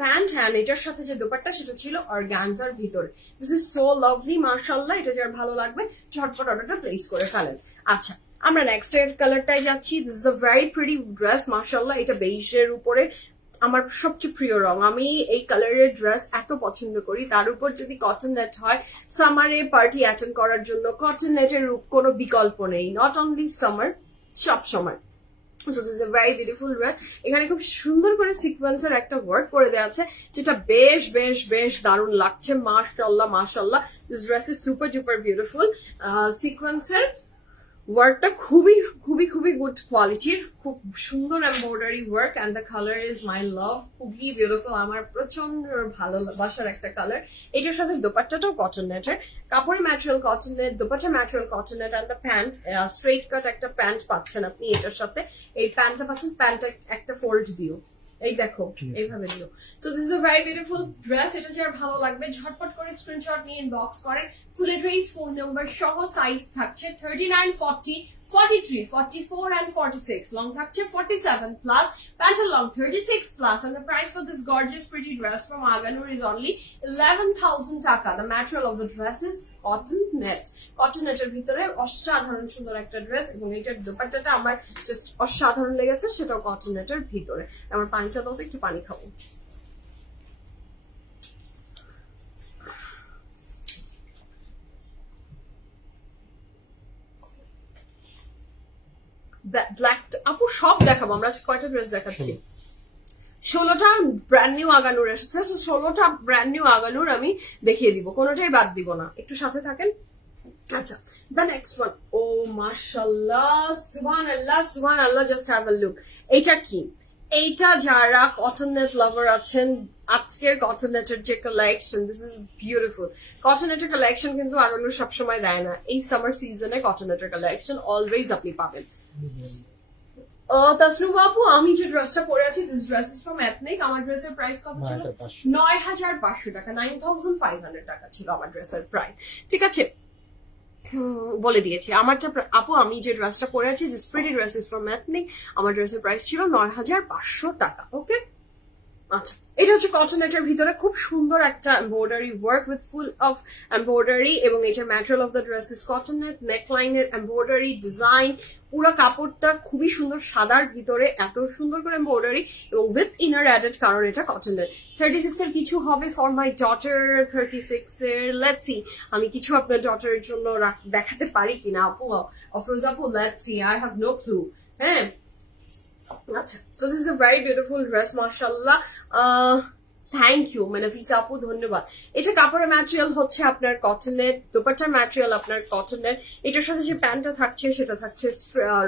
প্যান্ট, হ্যান্ড এটার সাথে যে দোপাট্টা সেটা ছিল অর্গানজার ভিতরে। দিস ইজ সো লাভলি, মাশাআল্লাহ। এটা যার ভালো লাগবে ঝটপট অর্ডারটা প্লেস করে ফেলেন। আচ্ছা, আমরা নেক্সট এর কালারটাই যাচ্ছি। This is a very pretty dress, মাশাআল্লাহ। এটা বেইজের উপরে আমার সবচেয়ে প্রিয় রং। আমি এই কালারের ড্রেস এত পছন্দ করি, তার উপর যদি কটন নেট হয়, সামারে পার্টি অ্যাটেন্ড করার জন্য কটন নেটের কোনো বিকল্প নেই। নট অনলি সামার, সব সময়। So this is a very beautiful dress. এখানে খুব সুন্দর করে সিকোয়েন্সের একটা ওয়ার্ক করে দেওয়া আছে যেটা বেশ বেশ বেশ দারুণ লাগছে। মাশাআল্লাহ মাশাআল্লাহ, this dress is super duper beautiful. সিকোয়েন্সের ওয়ার্কটা খুবই খুবই খুবই গুড কোয়ালিটির, খুব সুন্দর embroidery work and the colour is my love, খুবই বিউটিফুল, আমার প্রচন্ড ভালোবাসার একটা কালার। এটার সাথে দোপাট্টাটাও কটন নেটের, কাপড় material cotton net, dupatta material cotton net and the pant straight cut একটা প্যান্ট পাচ্ছেন আপনি এটার সাথে। এই প্যান্টটা পাচ্ছেন প্যান্টটা একটা ফোল্ড দিও, এই দেখো এইভাবে দিও। So this is a very beautiful dress. এটা যার ভালো লাগবে ঝটপট করে স্ক্রিনশট নিয়ে ইনবক্স করেন। ফুল অ্যাড্রেস, ফোন নাম্বার সহ সাইজ থাকছে 39, 40, 43, 44 and 46. Long থাকছে 47 plus, pant long 36 plus, and the price for this gorgeous pretty dress from Aganur is only 11,000 taka. The material of the dress is cotton net. Cotton neter ভিতরে অসাধারণ সুন্দর একটা dress, এবং এটার দোপাট্টাটা আমার জাস্ট অসাধারণ লেগেছে, সেটাও কটন নেটের ভিতরে। আমার পানিটা দাও, একটু পানি খাবো। ব্ল্যাক আপু সব দেখাবো আমরা, কয়টা ড্রেস দেখাচ্ছি? 16টা ব্র্যান্ড নিউ আগানুর এসেছে, 16টা ব্র্যান্ড নিউ আগানুর আমি দেখিয়ে দিব, কোনোটাই বাদ দিব না, একটু সাথে থাকেন। আচ্ছা, the next one, oh mashallah, subhanallah subhanallah, just have a look. এটা কি? এইটা যারা কটন নেট লাভার আছেন, আজকের কটন নেটের যে collection, this is beautiful. Cotton নেটের কালেকশন কিন্তু আগানুর সবসময় দেয় না, এই সামার সিজনে কটন নেটের কালেকশন অলওয়েজ আপনি পাবেন। তাসনুবা আপু, আমি যে ড্রেসটা পরে আছি, this dress is from ethnic. আমার ড্রেসের প্রাইস কত ছিল? 9,500 টাকা, 9,500 টাকা ছিল আমার ড্রেসের প্রাইস। ঠিক আছে, বলে দিয়েছি আমারটা। আপু আমি যে ড্রেসটা পরে আছি, this pretty dress is from ethnic, আমার ড্রেসের প্রাইস ছিল 9,500 টাকা। ওকে, আচ্ছা, এটা হচ্ছে কটন নেটের ভিতরে খুব সুন্দর একটা embroidery work with full of embroidery, এবং এটার material of the dress is cotton net. নেকলাইনের এমব্রয়ডারি ডিজাইন, পুরো কাপড়টা খুবই সুন্দর, সাদার ভিতরে এত সুন্দর করে এমব্রয়ডারি এবং উইথ ইনার অ্যাডেড, কারণ এটা কটন নেট। 36 এর কিছু হবে ফর মাই ডটার, 36 এর লেটস সি, আমি কিছু আপনার ডটারের জন্য দেখাতে পারি কিনা আপু, অফরোজ আপু, let's see, I have no clue. হ্যাঁ, আচ্ছা, so this is a very beautiful dress, mashallah. Thank you Manfisa আপু, ধন্যবাদ। এটা কাপড়ের ম্যাটেরিয়াল হচ্ছে আপনার কটন নেট, দোপাট্টার ম্যাটেরিয়াল আপনার কটন নেট। এটার সাথে যে প্যান্টটা থাকছে সেটা থাকছে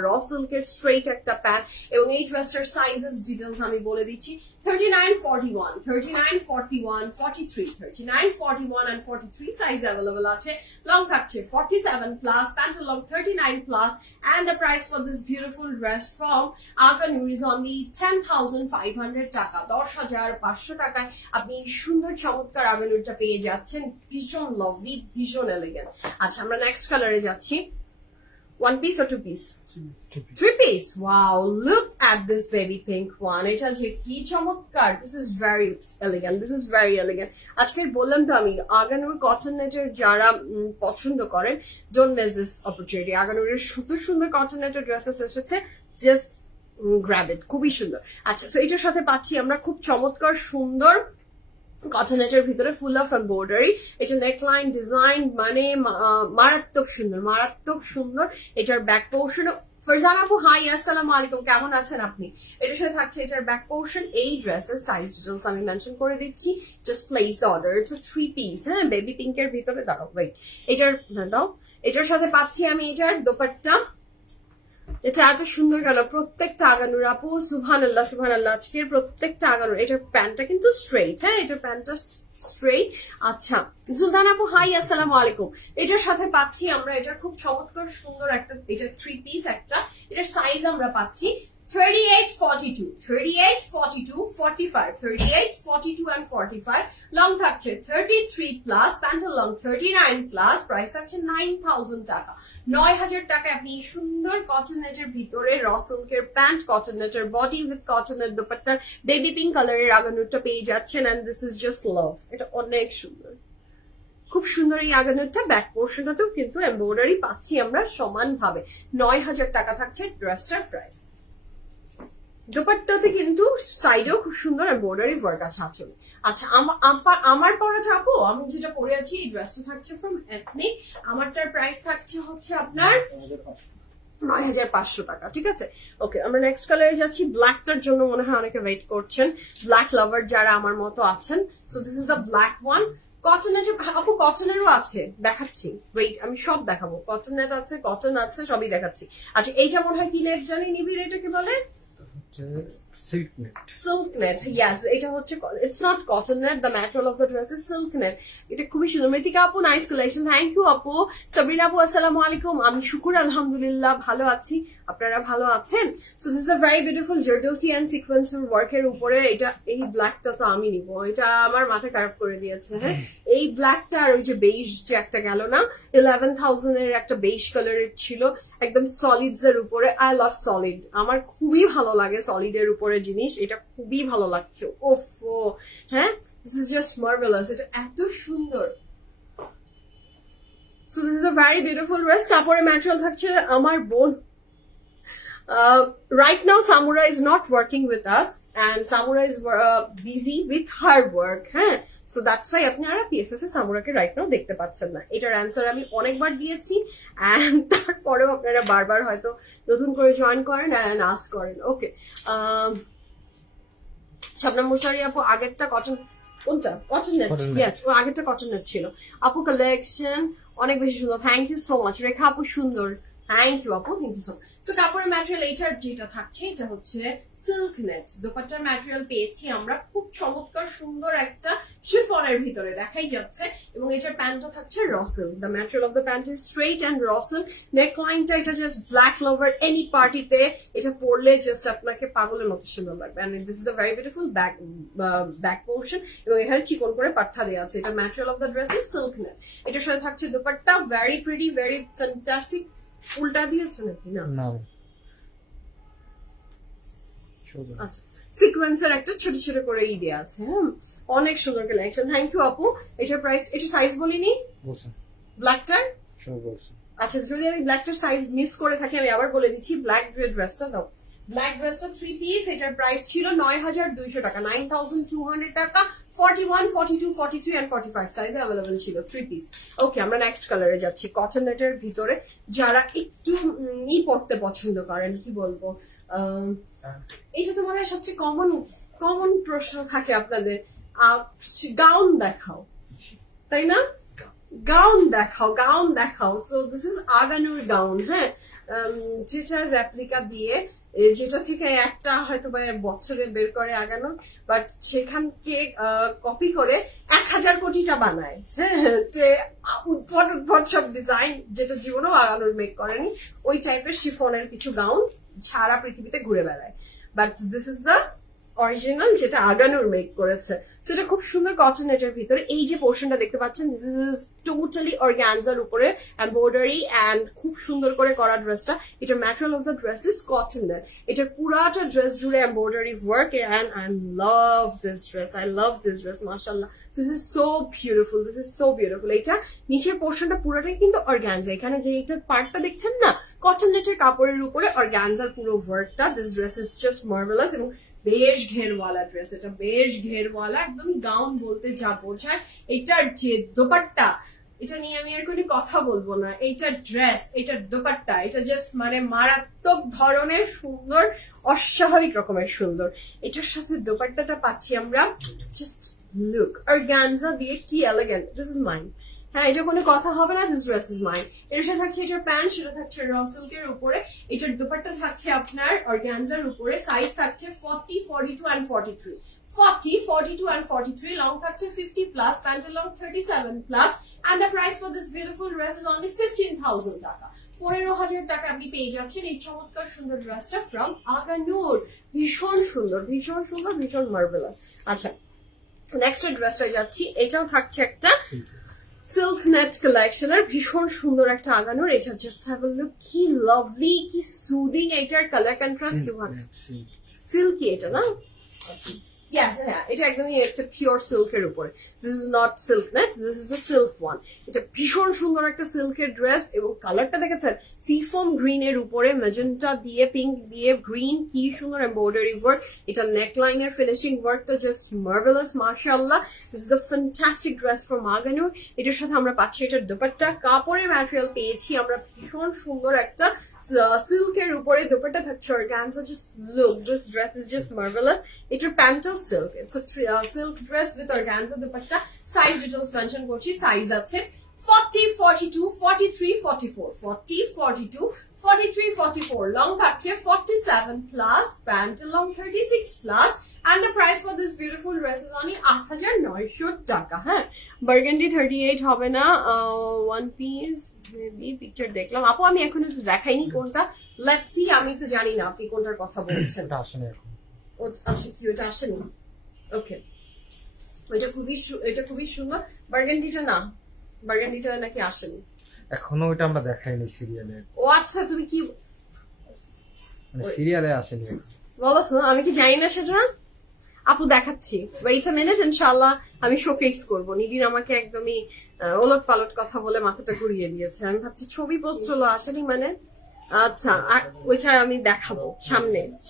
র সিল্কের স্ট্রেইট একটা প্যান্ট, এবং এই ড্রেসটার সাইজেস ডিটেলস আমি বলে দিচ্ছি। 39, 41, 39, 41, 43, 39, 41 and 43 সাইজ অ্যাভেলেবল আছে। লং থাকছে 47 plus, pant long 39 plus, and the price for this beautiful dress from Aganur is only 10,500 টাকা, 10,500 টাকায় আপনি সুন্দর চমৎকার আগানুরটা পেয়ে যাচ্ছেন, ভীষণ লাভলি, ভীষণ এলিগেন্ট। আচ্ছা, আমরা নেক্সট কালারে যাচ্ছি। One piece or two piece? Three piece. Wow, look at this baby pink one. এটা যে কি চমৎকার, this is very elegant, this is very elegant. আজকে বললাম তো আমি, আগানুর কটন নেটের যারা পছন্দ করেন, don't miss this opportunity. আগানুরের সুন্দর সুন্দর কটন নেটের ড্রেসেস এসেছে, just grab it, খুবই সুন্দর। আচ্ছা, তো এটার সাথে পাচ্ছি আমরা খুব চমৎকার সুন্দর কটন নেটের ভিতরে ফুল অফ এমব্রয়ডারি। এটা নেকলাইন ডিজাইন মানে মারাত্মক সুন্দর, মারাত্মক সুন্দর। এটার ব্যাক পোর্শন, ফারজানা আপু হাই, আসসালামু আলাইকুম, কেমন আছেন আপনি? এটার সাথে থাকছে এটার ব্যাক পোর্শন। এই ড্রেসের সাইজ ডিটেলস আমি মেনশন করে দিচ্ছি, just place the order. It's a 3 piece, হ্যাঁ, বেবি পিঙ্কের ভিতরে। দাঁড়াও, ওয়েট, এটার দাও, এটার সাথে পাচ্ছি আমি এটার দোপাট্টা। এটা এত সুন্দর কেন, প্রত্যেকটা আগানুর আপু, সুবহানাল্লাহ সুবহানাল্লাহ, আজকের প্রত্যেকটা আগানুর। এটার প্যান্টটা কিন্তু স্ট্রেইট, হ্যাঁ, এটার প্যান্টটা স্ট্রেইট। আচ্ছা, জুলতান আপু হাই, আসসালামু আলাইকুম। এটার সাথে পাচ্ছি আমরা এটার খুব চমৎকার সুন্দর একটা, এটা 3 পিস একটা। এটার সাইজ আমরা পাচ্ছি 38, 42, 38, 42, 45, 38, 42 and 45. লং থাকছে 33 প্লাস, প্যান্টের লং 39 প্লাস, প্রাইস থাকছে 9,000 টাকা। 9,000 টাকা আপনি সুন্দর কটন নেটের ভিতরে র সিল্কের প্যান্ট, কটন নেটের বডি উইথ কটন নেট দোপাট্টার বেবি পিঙ্ক কালারের আগানুরটা পেয়ে যাচ্ছেন, and this is just love. এটা অনেক সুন্দর, খুব সুন্দর। এই আগানুরটা ব্যাক পোর্শনটাতেও কিন্তু এমব্রয়ডারি পাচ্ছি আমরা সমানভাবে। 9,000 টাকা থাকছে ড্রেসটার প্রাইস। দোপাট্টাতে কিন্তু সাইডেও খুব সুন্দর এমব্রয়ডারি ওয়ার্ক আছে আঁচলে। আচ্ছা, আমার পরাটা আপু, আমি যেটা পরে আছি, এই ড্রেসটা থাকছে ফ্রম এথনিক। আমারটার প্রাইস থাকছে হচ্ছে আপনার 9,500 টাকা, ঠিক আছে। ওকে, আমরা নেক্সট কালারে যাচ্ছি। ব্ল্যাকটার জন্য মনে হয় অনেকে ওয়েট করছেন, ব্ল্যাক লাভার যারা আমার মতো আছেন। So this is the black one. কটনের, আপু কটনেরও আছে, দেখাচ্ছি, ওয়েট, আমি সব দেখাবো। কটনের আছে, কটন আছে, সবই দেখাচ্ছি। আচ্ছা, এইটা মনে হয় কি নেট জানি, নিবিড় এটা কি বলে? Silk net. Silk net, yes. এটা হচ্ছে, it's not cotton net, the material of the dress is silk net. এটা খুবই সুন্দর। মৃতিকা আপু, নাইস কালেকশন, থ্যাংক ইউ আপু। সাবরিনা আপু, আসসালামু আলাইকুম। আমি শুকুর আলহামদুলিল্লাহ ভালো আছি, আপনারা ভালো আছেন? So this is a very beautiful zardozi and সিকোয়েন্সের ওয়ার্কের উপরে। এটা, এই ব্ল্যাকটা তো আমি নিব, এটা আমার মাথা খারাপ করে দিয়েছে। হ্যাঁ, এই ব্ল্যাকটা আর ওই যে বেইজ যে একটা গেল না, 11,000 এর একটা বেইজ কালারের ছিল, একদম সলিডস এর উপরে। আই লাভ সলিড, আমার খুবই ভালো লাগে সলিডের উপরে জিনিস, এটা খুবই ভালো লাগছে। ওফো, হ্যাঁ, দিস ইজ জাস্ট মার্ভেলাস, এটা এত সুন্দর। So this is a very beautiful dress. কাপড়ের ম্যাটেরিয়াল থাকছে আমার বোন। Right now Samura is not working with us and Samura is busy with her work, হ্যাঁ, so that's why আপনারা PFF এ সামুরাকে right now দেখতে পাচ্ছেন না। এটার অ্যান্সার আমি অনেকবার দিয়েছি এন্ড তারপরেও আপনারা বারবার হয়তো নতুন করে জয়েন করেন এন্ড আস্ক করেন। ওকে, শাবনাম মুসারি আপু, আগেরটা কটন, কোনটা কটন নেট? ইয়েস, ও আগেরটা কটন নেট ছিল। আপু কালেকশন অনেক বেশি সুন্দর, থ্যাংক ইউ সো মাচ। রেখা আপু সুন্দর, থ্যাংক ইউ আপু, থ্যাংক ইউ সো। সো কাপড়ের ম্যাটেরিয়াল এইটার যেটা থাকছে, এটা হচ্ছে সিল্ক নেট। দোপাট্টার ম্যাটেরিয়াল পেয়েছি আমরা খুব চমৎকার সুন্দর একটা শিফনের ভিতরে দেখাই যাচ্ছে, এবং এটার প্যান্টটা থাকছে russell. The material of the pant is straight and russell. Neck লাইনটা এটা জাস্ট ব্ল্যাক লাভার, এনি পার্টিতে এটা পরলে জাস্ট আপনাকে পাগলের মতো সুন্দর লাগবে। And this is the very beautiful back portion, এবং এখানে চিকন করে পাট্টা দেওয়া আছে। এটা material of the dress is silk net. এটার সাথে থাকছে dupatta, very pretty, very fantastic. উল্টা দিয়েছে নাকি? না, আচ্ছা, সিকোয়েন্সের একটা ছোট ছোট করে ই দেয়া আছে। হ্যাঁ, অনেক সুন্দর কালেকশন, থ্যাংক ইউ আপু। এটার প্রাইস, এটা সাইজ বলিনি ব্ল্যাকটার। আচ্ছা, যদি আমি ব্ল্যাকটার সাইজ মিস করে থাকি আমি আবার বলে দিচ্ছি। ব্ল্যাক ড্রেসটা দাও, ব্ল্যাক ড্রেসটা 3 পিস, এটার প্রাইস ছিল 9,200 টাকা, 9,200 টাকা। 41, 42, 43 and 45 সাইজে অ্যাভেলেবল ছিল 3 পিস। ওকে, আমরা নেক্সট কালারে যাচ্ছি। কটন নেটের ভিতরে যারা একটু ই পড়তে পছন্দ করেন, কি বলবো, এইটা তো মনে হয় সবচেয়ে কমন প্রশ্ন থাকে আপনাদের, গাউন দেখাও, তাই না? গাউন দেখাও, গাউন দেখাও। So this is Aganoor gown, হ্যাঁ, যেটার রেপ্লিকা দিয়ে, যেটা থেকে একটা হয়তো বছরে বের করে আগানো, বাট সেখানকে কপি করে 1,000 কোটিটা বানায়। হ্যাঁ, যে উদ্ভট সব ডিজাইন, যেটা জীবনেও আগানোর মেক করেনি, ওই টাইপের শিফনের কিছু গাউন সারা পৃথিবীতে ঘুরে বেড়ায়। But this is the original, যেটা আগানুর মেক করেছে। সেটা খুব সুন্দর কটন নেটের ভিতরে। এই যে পোর্শনটা দেখতে পাচ্ছেন, দিস ইজ টোটালি অর্গানজার উপরে এমব্রয়ডারি এন্ড খুব সুন্দর করে করা ড্রেসটা। এটা material of the dress is cotton net. এটা পুরাটা ড্রেস জুড়ে embroidery work and I love this dress, I love this dress, মাশাআল্লাহ। This is so beautiful, this is so beautiful. এটা নিচের পোর্শনটা পুরোটাই কিন্তু অর্গানজা। এখানে যে এটা পার্টটা দেখছেন না, কটন নেটের কাপড়ের উপরে অর্গানজার পুরো ওয়ার্কটা। This dress is just marvellous, এবং বেশ ঘেরওয়ালা ড্রেস। এটা বেশ ঘেরওয়ালা, একদম গাউন বলতে যা বোঝায়। এটার যে দোপাট্টা, এটা নিয়ে আমি আর কোনো কথা বলবো না। এইটার ড্রেস, এটার দোপাট্টা, এটা জাস্ট মানে মারাত্মক ধরনের সুন্দর, অস্বাভাবিক রকমের সুন্দর। এটার সাথে দোপাট্টাটা পাচ্ছি আমরা, জাস্ট লুক, অর্গানজা দিয়ে, কি এলিগেন্ট। দিস ইজ মাইন, হ্যাঁ, এটা কোনো কথা হবে না। This dress is mine. এর সাথে থাকছে এটার প্যান্ট, সেটা থাকছে র সিল্কের উপরে। এটার দোপাট্টা থাকছে আপনার অর্গানজার উপরে। সাইজ থাকছে 40, 42 and 43, 40, 42 and 43। লং থাকছে 50 প্লাস, প্যান্টের long 37 plus. and the price for this beautiful dress is only 15,000 টাকা। 15,000 টাকা আপনি পেয়ে যাচ্ছেন এই চমৎকার সুন্দর ড্রেসটা ফ্রম আগানুর। ভীষণ সুন্দর, ভীষণ সুন্দর, ভীষণ মার্ভেলাস। আচ্ছা, নেক্সট ড্রেসটা যাচ্ছি। এটাও থাকছে একটা সিল্ক নেট কালেকশনের, ভীষণ সুন্দর একটা আগানোর। এটা জাস্ট হ্যাভ আ লুক, কি লাভলি, কি সুদিং। এটার কালার কন্ট্রাস্ট সিল্কি, এটা না? Yes, হ্যাঁ, এটা একদমই একটা পিওর সিল্কের উপরে। This is not silk net, this is the silk one. এটা ভীষণ সুন্দর একটা সিল্কের ড্রেস, এবং কালারটা দেখেছেন, সিফোম গ্রিন এর উপরে ম্যাজেন্টা দিয়ে, পিঙ্ক দিয়ে, গ্রিন, কি সুন্দর এমব্রয়ডারি ওয়ার্ক। এটা নেকলাইনের ফিনিশিং ওয়ার্কটা জাস্ট মার্ভেলাস, মাশাআল্লাহ। This is the fantastic dress from Aganur. এটার সাথে আমরা পাচ্ছি এটার দোপাট্টা। কাপড়ের ম্যাটেরিয়াল পেয়েছি আমরা ভীষণ সুন্দর একটা সিল্কের উপরে দুপাট্টা থাকছে organza. Just look, this dress is just marvellous. এটার প্যান্টও silk, it's a silk dress with organza dupatta. Size details mention করছি। সাইজ আছে 40, 42, 43, 44, 40, 42, 43, 44, লং থাকছে 47 plus, pant long 36 plus, and the price for this beautiful dress is only 8,900 টাকা। হ্যাঁ, burgundy 38 হবে না, one piece maybe picture দেখলাম। আপু আমি এখন একটু দেখাইনি কোনটা, লেটস সি। আমি তো জানি না আপনি কোনটার কথা বলছেন। এটা আসেনি এখন। আচ্ছা, কি ওটা আসেনি? ওকে, এটা খুবই সুন্দর। বার্গেন্ডিটা না, বার্গেন্ডিটা নাকি আসেনি এখনো, ওটা আমরা দেখাইনি সিরিয়ালে। ও আচ্ছা, তুমি কি মানে সিরিয়ালে আসেনি বলো তো, আমি কি জানি না সেটা। আপু দেখাচ্ছি, ওয়েট আ মিনিট, ইনশাআল্লাহ আমি শোকেস করবো। নিবিড় আমাকে একদমই ওলট পালট কথা বলে মাথাটা ঘুরিয়ে দিয়েছে। আমি ভাবছি ছবি পোস্ট হলো, আসেনি মানে। আচ্ছা, ওইটা আমি দেখাবো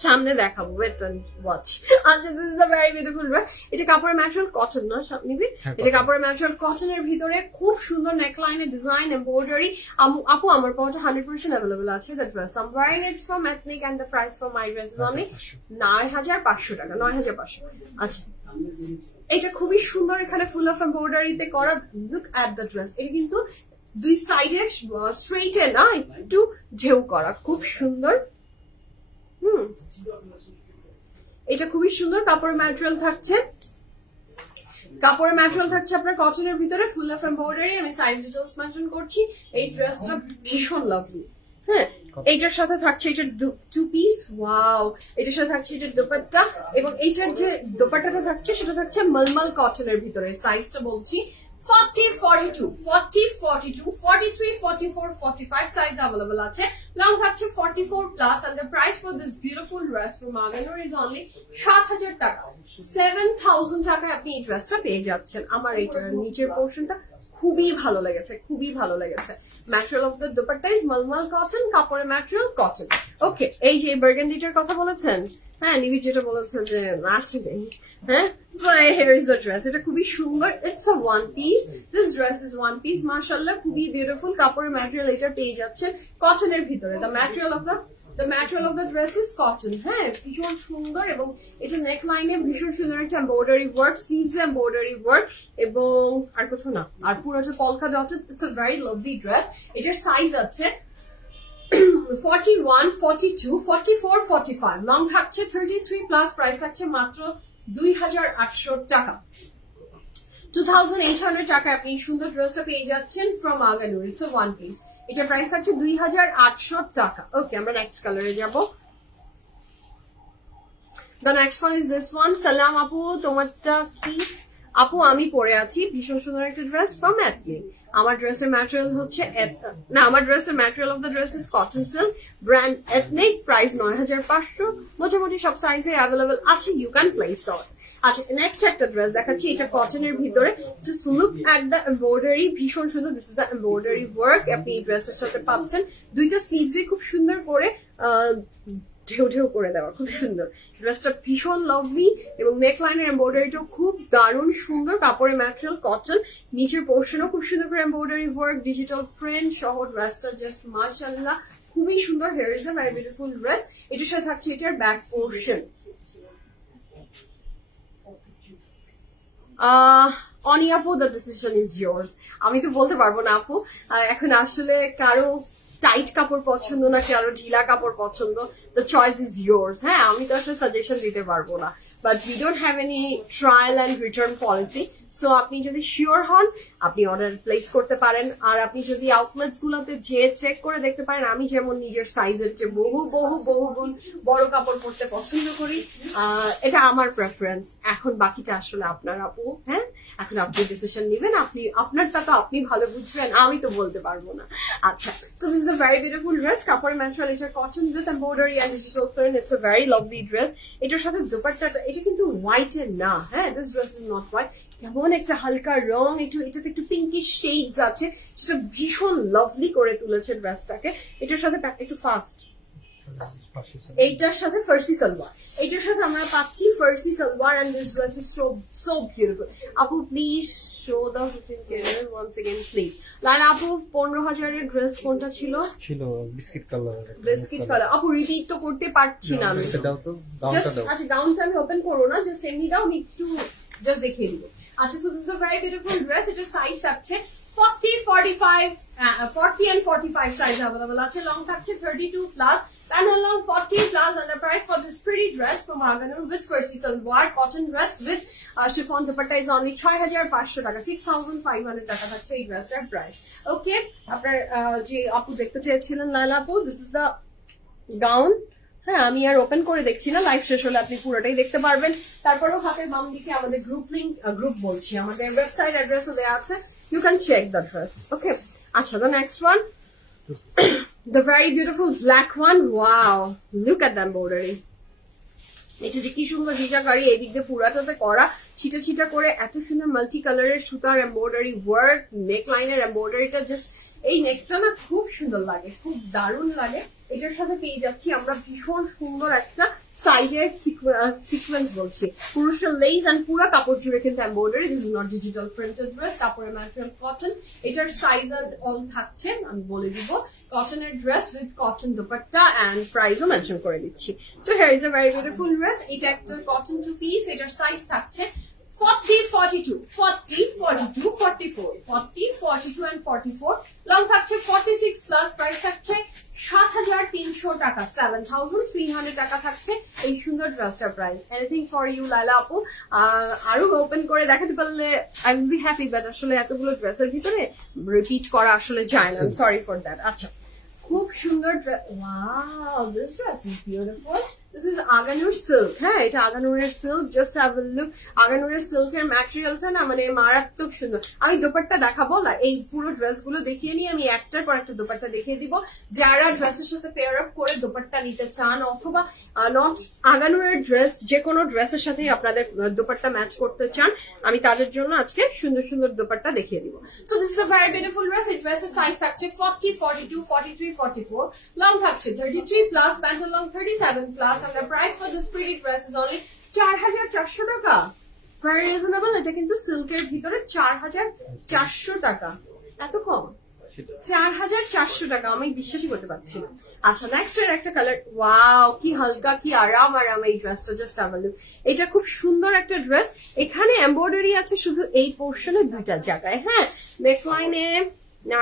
সামনে দেখাবো। Wait and watch. আচ্ছা, this is a very beautiful dress. এটা কাপড়ের ম্যাটেরিয়াল কটন না নিবি, এটা কাপড়ের ম্যাটেরিয়াল কটনের ভিতরে খুব সুন্দর নেকলাইনের ডিজাইন, এমব্রয়ডারি। আপু আমার পাওয়াটা 100% অ্যাভেলেবল আছে। That dress I am wearing it from Ethnic and the price for my dress is only 9,500 টাকা। 9,500। আচ্ছা, এটা খুবই সুন্দর, এখানে ফুল অফ এমব্রয়ডারিতে করা। Look at the dress. এটা কিন্তু দুই সাইডে স্ট্রেইটে না, একটু ঢেউ করা, খুব সুন্দর। এটা খুবই সুন্দর। কাপড়ের ম্যাটেরিয়াল থাকছে আপনার কটনের ভিতরে, ফুল অফ এমব্রয়ডারি। আমি সাইজ ডিটেইলস মেনশন করছি। এই ড্রেসটা ভীষণ লাভলি। হ্যাঁ, এইটার সাথে থাকছে এটার টু পিস। ওয়াও, এটার সাথে থাকছে এটার দোপাট্টা, এবং এইটার যে দোপাট্টাটা থাকছে সেটা থাকছে মলমল কটনের ভিতরে। সাইজটা বলছি 40, 42, 40, 42, 43, 44, 45 size available আছে। লং থাকছে 44 plus, and the price for this beautiful dress from Aganur is only 7,000 টাকা। 7,000 টাকায় আপনি এই ড্রেসটা পেয়ে যাচ্ছেন। আমার এইটার নিচের পোর্শনটা খুবই ভালো লেগেছে, খুবই ভালো লেগেছে। Material of the dupatta is mulmul cotton, কাপড়ের ম্যাটেরিয়াল কটন। ওকে, এই যে বার্গেন্ডিটার কথা বলেছেন, হ্যাঁ নিবিড় যেটা বলেছেন যে আসেনি। হ্যাঁ, so here is the dress. এটা খুবই সুন্দর। It's a one piece. This dress is one piece. মাশাআল্লাহ, খুবই বিউটিফুল। কাপড়ের ম্যাটেরিয়াল এটা পেয়ে যাচ্ছেন কটনের ভিতরে। The material of the dress is cotton. হ্যাঁ, ভীষণ সুন্দর, এবং এটা নেক লাইনে ভীষণ সুন্দর একটা embroidery work, sleeves embroidery work, এবং আর কোথাও না, আর পুরোটা কলকা dotted. It's a very lovely dress. এটার সাইজ আছে 41, 42, 44, 45, লং থাকছে 33 প্লাস, প্রাইস থাকছে মাত্র 2,800 টাকা। 2,800 টাকা আপনি সুন্দর ড্রেসটা পেয়ে যাচ্ছেন from Aganur. It's a one piece. এটা প্রাইস থাকছে 2,800 টাকা। ওকে, আমরা নেক্সট কালারে যাব। The next one is this one. সালাম আপু, তোমারটা কি? আপু আমি পরে আছি ভীষণ সুন্দর একটা ড্রেস ফ্রম এথনিক। আমার ড্রেসের ম্যাটেরিয়াল হচ্ছে আমার ড্রেসের material of the dress is cotton silk, brand Ethnic, price 9,500। মোটামুটি সব সাইজে অ্যাভেলেবল আছে, you can place the order. আচ্ছা, নেক্সট একটা ড্রেস দেখাচ্ছি। এটা কটনের ভিতরে। Just look at the embroidery, ভীষণ সুন্দর। This is the embroidery work. আপনি এই ড্রেসের সাথে পাচ্ছেন দুইটা স্লিভসে খুব সুন্দর করে ঢেউ ঢেউ করে দেওয়া, খুব সুন্দর। ড্রেসটা ভীষণ লাভলি, এবং নেকলাইনের এমব্রয়ডারিটাও খুব দারুণ সুন্দর। কাপড়ের ম্যাটেরিয়াল কটন, নিচের পোর্শনও খুব সুন্দর করে এমব্রয়ডারি ওয়ার্ক, ডিজিটাল প্রিন্ট সহ ড্রেসটা জাস্ট মাশাআল্লাহ খুবই সুন্দর। Here is a very beautiful dress. এটার সাথে থাকছে এটার ব্যাক পোর্শন। অনি আপু, দ্য ডিসিশন ইজ ইয়োর্স। আমি তো বলতে পারবো না আপু, এখন আসলে কারো টাইট কাপড় পছন্দ না কারো ঢিলা কাপড় পছন্দ, দ্য চয়েস ইজ ইয়োর্স। হ্যাঁ, আমি তো আসলে সাজেশন দিতে পারবো না, but we don't have any trial and return policy. So আপনি যদি শিওর হন আপনি অর্ডার প্লেস করতে পারেন। আর আপনি যদি আউটলেটস গুলোতে যেয়ে চেক করে দেখতে পারেন, আমি যেমন নিজের সাইজের চেয়ে বহু গুণ বড় কাপড় পরতে পছন্দ করি, এটা আমার প্রেফারেন্স। এখন বাকিটা আসলে আপনার আপু। হ্যাঁ, এখন আপনি ডিসিশন নেবেন, আপনি আপনারটা তো আপনি ভালো বুঝবেন, আমি তো বলতে পারবো না। আচ্ছা, so this is a very beautiful dress. কাপড়ের ম্যাটেরিয়াল এটা cotton with embroidery and digital print. It's a very lovely dress. এটার সাথে দুপাট্টাটা, এটা কিন্তু হোয়াইট এর না। হ্যাঁ, this dress is not white, কেমন একটা হালকা রং, এটাতে একটু পিঙ্কিশ শেডস আছে, সেটা ভীষণ লাভলি করে তুলেছে ড্রেসটাকে। এটার সাথে একটু ফাস্ট এইটার সাথে ফার্সি সালোয়ার, এইটার সাথে আমরা পাচ্ছি Farsi salwar and this dress is so beautiful. আপু please show the 15 colour once again please. Line আপু 15,000 এর ড্রেস কোনটা ছিল? Biscuit colour. বিস্কিট কালার আপু রিপিট তো করতে পারছি না আমি। দাও তো, গাউনটা দাও। আচ্ছা গাউনটা আমি ওপেন করব না, জাস্ট এমনি দাও, আমি একটু জাস্ট দেখিয়ে দিব। আচ্ছা so this is a very beautiful dress. এটার সাইজ থাকছে 40, 45 40 and 45 সাইজ अवेलेबल আছে। লং থাকছে 32 plus and along 40 plus, and the price for this pretty dress from Aganur with farsi salwar cotton dress with chiffon dupatta is only 6,500 টাকা, 6,500 টাকা থাকছে এই ড্রেসটার price. ওকে, আপনার যে আপু দেখতে চেয়েছিলেন লাইলা আপু, দিস ইজ দ্য গাউন। হ্যাঁ আমি আর ওপেন করে দেখছি না, লাইভ শেষ হলে আপনি পুরোটাই দেখতে পারবেন। তারপরেও হাতের বাম দিকে আমাদের গ্রুপ লিংক, গ্রুপ বলছি আমাদের ওয়েবসাইট অ্যাড্রেসও দেওয়া আছে, you can check the dress. Okay আচ্ছা, the next one, the very beautiful black one. Wow, look at the embroidery. এটা যে কি সুন্দর জিজাকারি, এই দিক দিয়ে পুরাটাতে করা ছিটা ছিটা করে এত সুন্দর মাল্টি কালারের সুতার এমব্রয়ডারি ওয়ার্ক, নেক লাইনের এমব্রয়ডারিটা জাস্ট, এই নেকটা না খুব সুন্দর লাগে, খুব দারুণ লাগে। এটার সাথে পেয়ে যাচ্ছি আমরা ভীষণ সুন্দর একটা সাইডের সিকোয়েন্স বলছি, পুরুষের লেস এন্ড পুরো কাপড় জুড়ে কিন্তু embroidery. This is not digital printed dress, কাপড়ের ম্যাটেরিয়াল কটন। এটার সাইজ অল থাকছে আমি বলে দিব, কটনের dress with cotton dupatta and প্রাইসও মেনশন করে দিচ্ছি। So here is a very beautiful dress. এটা একটা কটন টু পিস, এটার সাইজ থাকছে 40, 42, 40, 42, 44, 40, 42 and 44, লং থাকছে 46 প্লাস, প্রাইস থাকছে 7,300 টাকা, 7,300 টাকা থাকছে এই সুন্দর ড্রেসটার প্রাইস। এনিথিং ফর ইউ লাইলা আপু, আরো ওপেন করে দেখাতে পারলে I will be happy, but আসলে এতগুলো ড্রেসের ভিতরে রিপিট করা আসলে যায় না, সরি ফর দ্যাট। আচ্ছা খুব সুন্দর dress, wow this dress is beautiful. This is Aganur silk, হ্যাঁ এটা আগানুরের সিল্ক, জাস্ট হ্যাভ আ লুক। আগানুরের সিল্কের ম্যাটেরিয়ালটা না মানে মারাত্মক সুন্দর। আমি দোপাট্টা দেখাবো না, এই পুরো ড্রেস গুলো দেখিয়ে নিয়ে আমি একটার পর একটা দোপাট্টা দেখিয়ে দিব। যারা ড্রেসের সাথে পেয়ার আপ করে দোপাট্টা নিতে চান, অথবা নট আগানুরের ড্রেস, যে কোনো ড্রেসের সাথে আপনাদের দোপাট্টা ম্যাচ করতে চান, আমি তাদের জন্য আজকে সুন্দর সুন্দর দোপাট্টা দেখিয়ে দিব। So this is a very beautiful dress. এই ড্রেসের সাইজ থাকছে 40, 42, 43, 44, লং থাকছে 33 প্লাস, প্যান্টের long 37 plus. And the price for this pretty dress is only 4,400 টাকা, very reasonable। এটা কিন্তু সিল্কের ভিতরে 4,400 টাকা, এত কম, 4,400 টাকা, আমি বিশ্বাসই করতে পারছি না। আচ্ছা নেক্সট এর একটা কালার, ওয়াও কি হালকা, কি আরাম আরাম এই ড্রেসটা, জাস্ট আবার লুক। এটা খুব সুন্দর একটা ড্রেস। এখানে এমব্রয়ডারি আছে শুধু এই পোর্শনে দুইটা জায়গায়, হ্যাঁ নেকলাইনে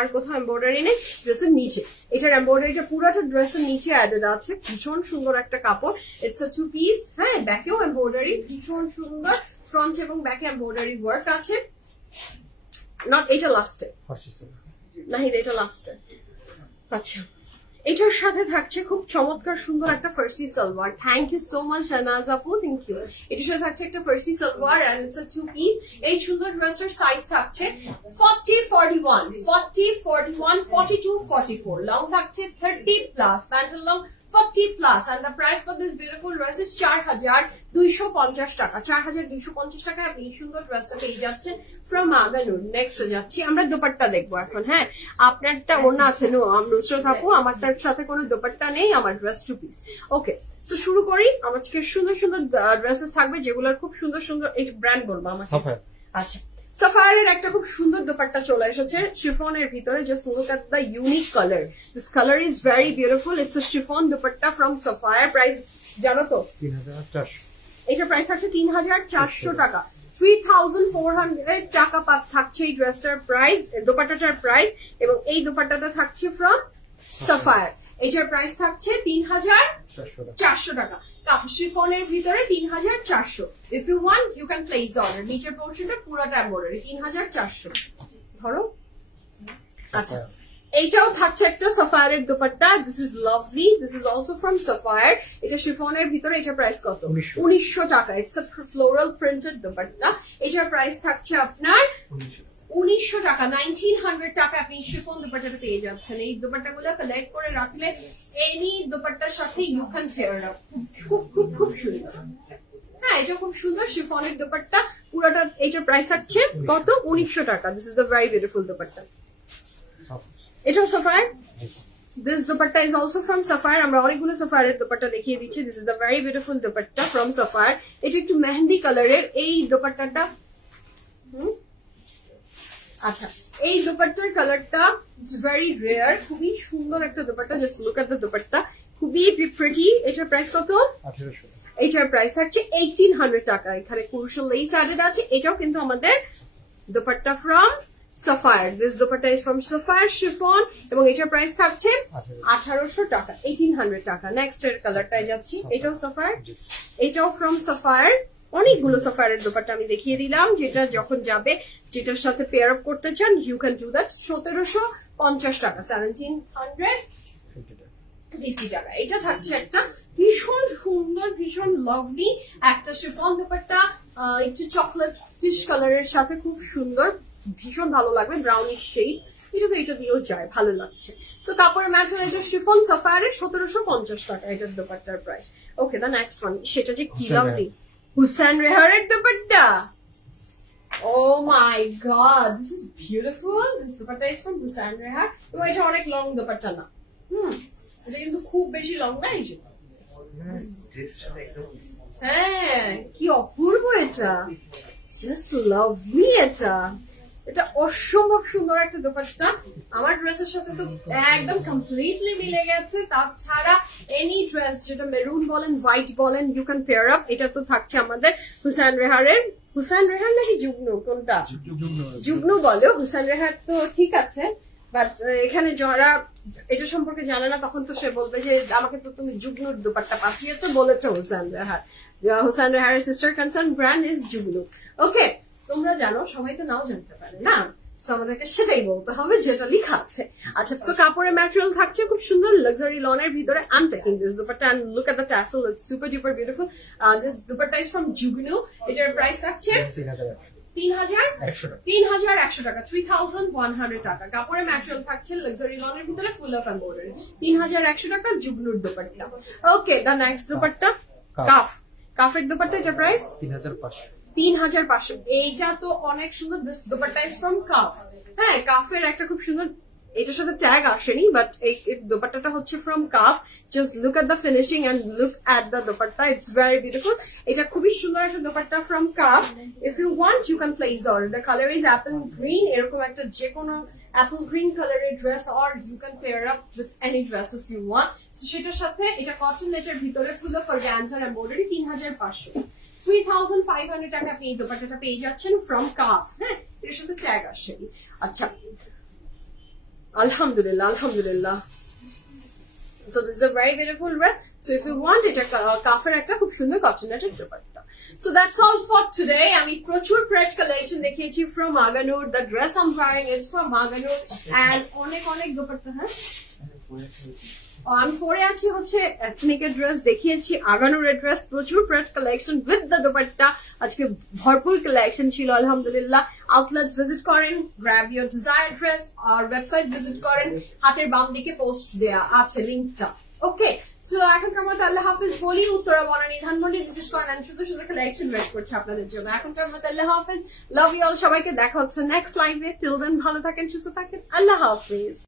আর কোথাও এমব্রয়ডারি নেই, ড্রেসের নিচে। এটার এমব্রয়ডারিটা পুরোটা ড্রেসের নিচে অ্যাডেড আছে, ভীষণ সুন্দর একটা কাপড়। ইটস আ টু পিস, হ্যাঁ ব্যাকেও এমব্রয়ডারি ভীষণ সুন্দর, ফ্রন্ট এবং ব্যাকে এমব্রয়ডারি ওয়ার্ক আছে। নট এটা লাস্টে নাহি, এটা লাস্টে। আচ্ছা এটার সাথে থাকছে খুব চমৎকার সুন্দর একটা Farsi salwar. Thank you so much Shahnaz আপু, থ্যাংক ইউ। এটার সাথে থাকছে একটা Farsi salwar and it's a two piece. এই সুন্দর ড্রেসটার সাইজ থাকছে 40, 41, 40, 41, 42, 44, লং থাকছে 30 প্লাস, প্যান্টের long 40 plus. and the price for this beautiful dress is 4,250 টাকা, 4,250 টাকায় আপনি এই সুন্দর ড্রেসটা পেয়ে যাচ্ছেন from Aganur। নেক্সট যাচ্ছি আমরা, দোপাট্টা দেখবো এখন। হ্যাঁ আপনারটা ওড়না আছে, নো নুসরাত আপু আমারটার সাথে কোনো দোপাট্টা নেই, আমার ড্রেস টু পিস। ওকে তো শুরু করি। আমার আজকে সুন্দর সুন্দর ড্রেসেস থাকবে যেগুলোর খুব সুন্দর সুন্দর, এই ব্র্যান্ড বলবো আমার। আচ্ছা সাফায়ারের একটা খুব সুন্দর দোপাট্টা চলে এসেছে শিফনের ভিতরে, just look at the unique colour, this colour is very beautiful. It's a chiffon dupatta from Sapphire. Price জানো তো 3,400, এটা প্রাইস থাকছে 3,400 টাকা, 3,400 টাকা থাকছে এই ড্রেসটার প্রাইস, দোপাট্টাটার প্রাইস। এবং এই দোপাট্টাটা থাকছে ফ্রম সাফায়ার, এটার প্রাইস থাকছে 3,400 টাকা। শিফনের ভিতরে 3,400। If you want you can place the order. নিচের পোর্শনটা পুরোটা এমব্রয়ডারি, 3,400 ধরো। আচ্ছা এইটাও থাকছে একটা সাফায়ারের dupatta, this is lovely, this is also from Sapphire. এটা শিফনের ভিতরে, এটার প্রাইস কত? 1,900 টাকা। It's a floral printed dupatta, এটার প্রাইস থাকছে আপনার 1,900 টাকা, 1,900 টাকা আপনি শিফন দোপাট্টাটা পেয়ে যাচ্ছেন। এই দোপাট্টাগুলো কালেক্ট করে রাখলে এনি দোপাট্টার সাথে ইউ ক্যান পেয়ার আপ, খুব খুব খুব সুন্দর। হ্যাঁ এটা খুব সুন্দর শিফনের দোপাট্টা পুরোটা, এটার প্রাইস থাকছে কত? 1,900 টাকা। This is the very beautiful dupatta. এটাও Sapphire, This dupatta is also from Sapphire. আমরা অনেকগুলো Sapphire এর dupatta দেখিয়ে দিচ্ছি. This is the very beautiful dupatta from Sapphire. এটা একটু মেহেন্দি কালারের এই dupattaটা. আচ্ছা, এই দুপাট্টার কালারটা ইটস ভেরি রেয়ার, খুবই সুন্দর একটা dupatta. Just look at the dupatta, খুবই প্রিটি. এটার প্রাইস কত? 1800. এটার প্রাইস থাকছে 1800 টাকা. এখানে ক্রুশাল লেস অ্যাডেড আছে. এটাও কিন্তু আমাদের dupatta from Sapphire. This dupatta is from Sapphire chiffon এবং এটার প্রাইস থাকছে 1800 টাকা, 1800 টাকা. নেক্সট এর কালারটায় যাচ্ছি. এটাও Sapphire, এটাও ফ্রম Sapphire. অনেকগুলো Sapphire দুপাট্টা আমি দেখিয়ে দিলাম, যেটা যখন যাবে, যেটার সাথে পেয়ার আপ করতে চান, ইউ ক্যান ডু দ্যাট. 1750 টাকা, 1750 টাকা. এটা থাকছে একটা ভীষণ সুন্দর, ভীষণ লাভলি একটা শিফন দুপাট্টা, একটু চকলেটিশ কালারের সাথে খুব সুন্দর, ভীষণ ভালো লাগবে. ব্রাউনিশ শেড, এটা দিয়েও যায়, ভালো লাগছে. তো কাপড়ের ম্যাটেরিয়াল এটা শিফন Sapphire 1750 টাকা এটার দুপাট্টার price. Okay, the next one, সেটা যে কি lovely Hussain Reharer dupatta. Oh my god, this is beautiful. This dupatta is from Hussain Rehaer. এবং এটা অনেক লং dupatta না. এটা কিন্তু খুব বেশি লং না. এই যে হ্যাঁ, কি অপূর্ব এটা, জাস্ট লাভলি. এটা অসম্ভব সুন্দর একটা দুপাট্টা. আমার ড্রেসের সাথে তো একদম কমপ্লিটলি মিলে গেছে. তাছাড়া এনি ড্রেস, যেটা মেরুন বলেন, হোয়াইট বলেন, ইউ ক্যান পেয়ার আপ. এটা তো থাকছে আমাদের Hussain Rehaer. Hussain Rehaer নাকি যুগ্নু, কোনটা? যুগ্নু বলো. Hussain Rehaer তো ঠিক আছে, বাট এখানে যারা এটা সম্পর্কে জানে না, তখন তো সে বলবে যে আমাকে তো তুমি যুগ্নুর দুপাট্টা পাঠিয়েছো, বলেছো Hussain Rehaer. Hussain Rehaer sister concern brand is যুগ্নু. ওকে, তোমরা জানো, সবাই তো নাও জানতে পারে না, আমাদেরকে সেটাই বলতে হবে যেটা লেখা আছে. আচ্ছা, তো কাপড়ের ম্যাটেরিয়াল থাকছে খুব সুন্দর লাক্সারি লনের ভিতরে. I'm taking this dupatta and look at the tassel, it's super duper beautiful. This dupatta is from Jugnu. এটার প্রাইস থাকছে 3100 টাকা, 3100 টাকা. কাপড়ের ম্যাটেরিয়াল থাকছে লাক্সারি লনের ভিতরে, ফুল অফ এমব্রয়ডারি. 3100 টাকা জুগনুর দুপাট্টা. ওকে, দ্য নেক্সট দুপাট্টা কাফের দুপাট্টা. এটার প্রাইস 3500. এইটা তো অনেক সুন্দর. This dupatta is from calf. হ্যাঁ, কাফের একটা খুব সুন্দর, এটার সাথে ট্যাগ আসেনি, বাট এই দুপাট্টাটা হচ্ছে ফ্রম কাফ. Just look at the finishing and look at the dupatta, it's very beautiful. এটা খুবই সুন্দর একটা দুপাট্টা ফ্রম কাফ. If you want you can place the order. The colour is apple green. এরকম একটা যে কোনো অ্যাপল গ্রিন কালারের dress, or you can pair up with any dresses you want. সেটার সাথে এটা কটন নেটের ভিতরে, ফুল অফ অর্গানজা এমব্রয়ডারি. 3500, 3500 টাকা আপনি এই দোপাট্টাটা পেয়ে যাচ্ছেন ফ্রম কাফ. হ্যাঁ, এর সাথে ট্যাগ আসেনি. আচ্ছা, আলহামদুলিল্লাহ, আলহামদুলিল্লাহ. So this is a very beautiful dress. So if you want it, কাফের একটা খুব সুন্দর কটন নেটের dupatta. So that's all for today. আমি প্রচুর প্রেট কালেকশন দেখিয়েছি from Aganur. The dress I'm wearing is from Aganur and অনেক দোপাট্টা. হ্যাঁ, আমি পরে আছি হচ্ছে এথনিকের ড্রেস দেখিয়েছি, আগানুরের ড্রেস, প্রচুর pret collection with the dupatta. আজকে ভরপুর কালেকশন ছিল, আলহামদুলিল্লাহ. আউটলেট ভিজিট করেন, গ্র্যাব ইউর ডিজায়ার ড্রেস, আর ওয়েবসাইট ভিজিট করেন, হাতের বাম দিকে পোস্ট দেয়া আছে লিঙ্কটা. ওকে, সো এখনকার মতো আল্লাহ হাফিজ বলি. উত্তরা বনানী ধানমন্ডি ভিজিট করেন, আমি শুধু কালেকশন ওয়েট করছি আপনাদের জন্য. এখনকার মতো আল্লাহ হাফিজ, লাভ ইউ অল. সবাইকে দেখা হচ্ছে নেক্সট লাইভে. টিল দেন ভালো থাকেন, সুস্থ থাকেন. আল্লাহ হাফিজ.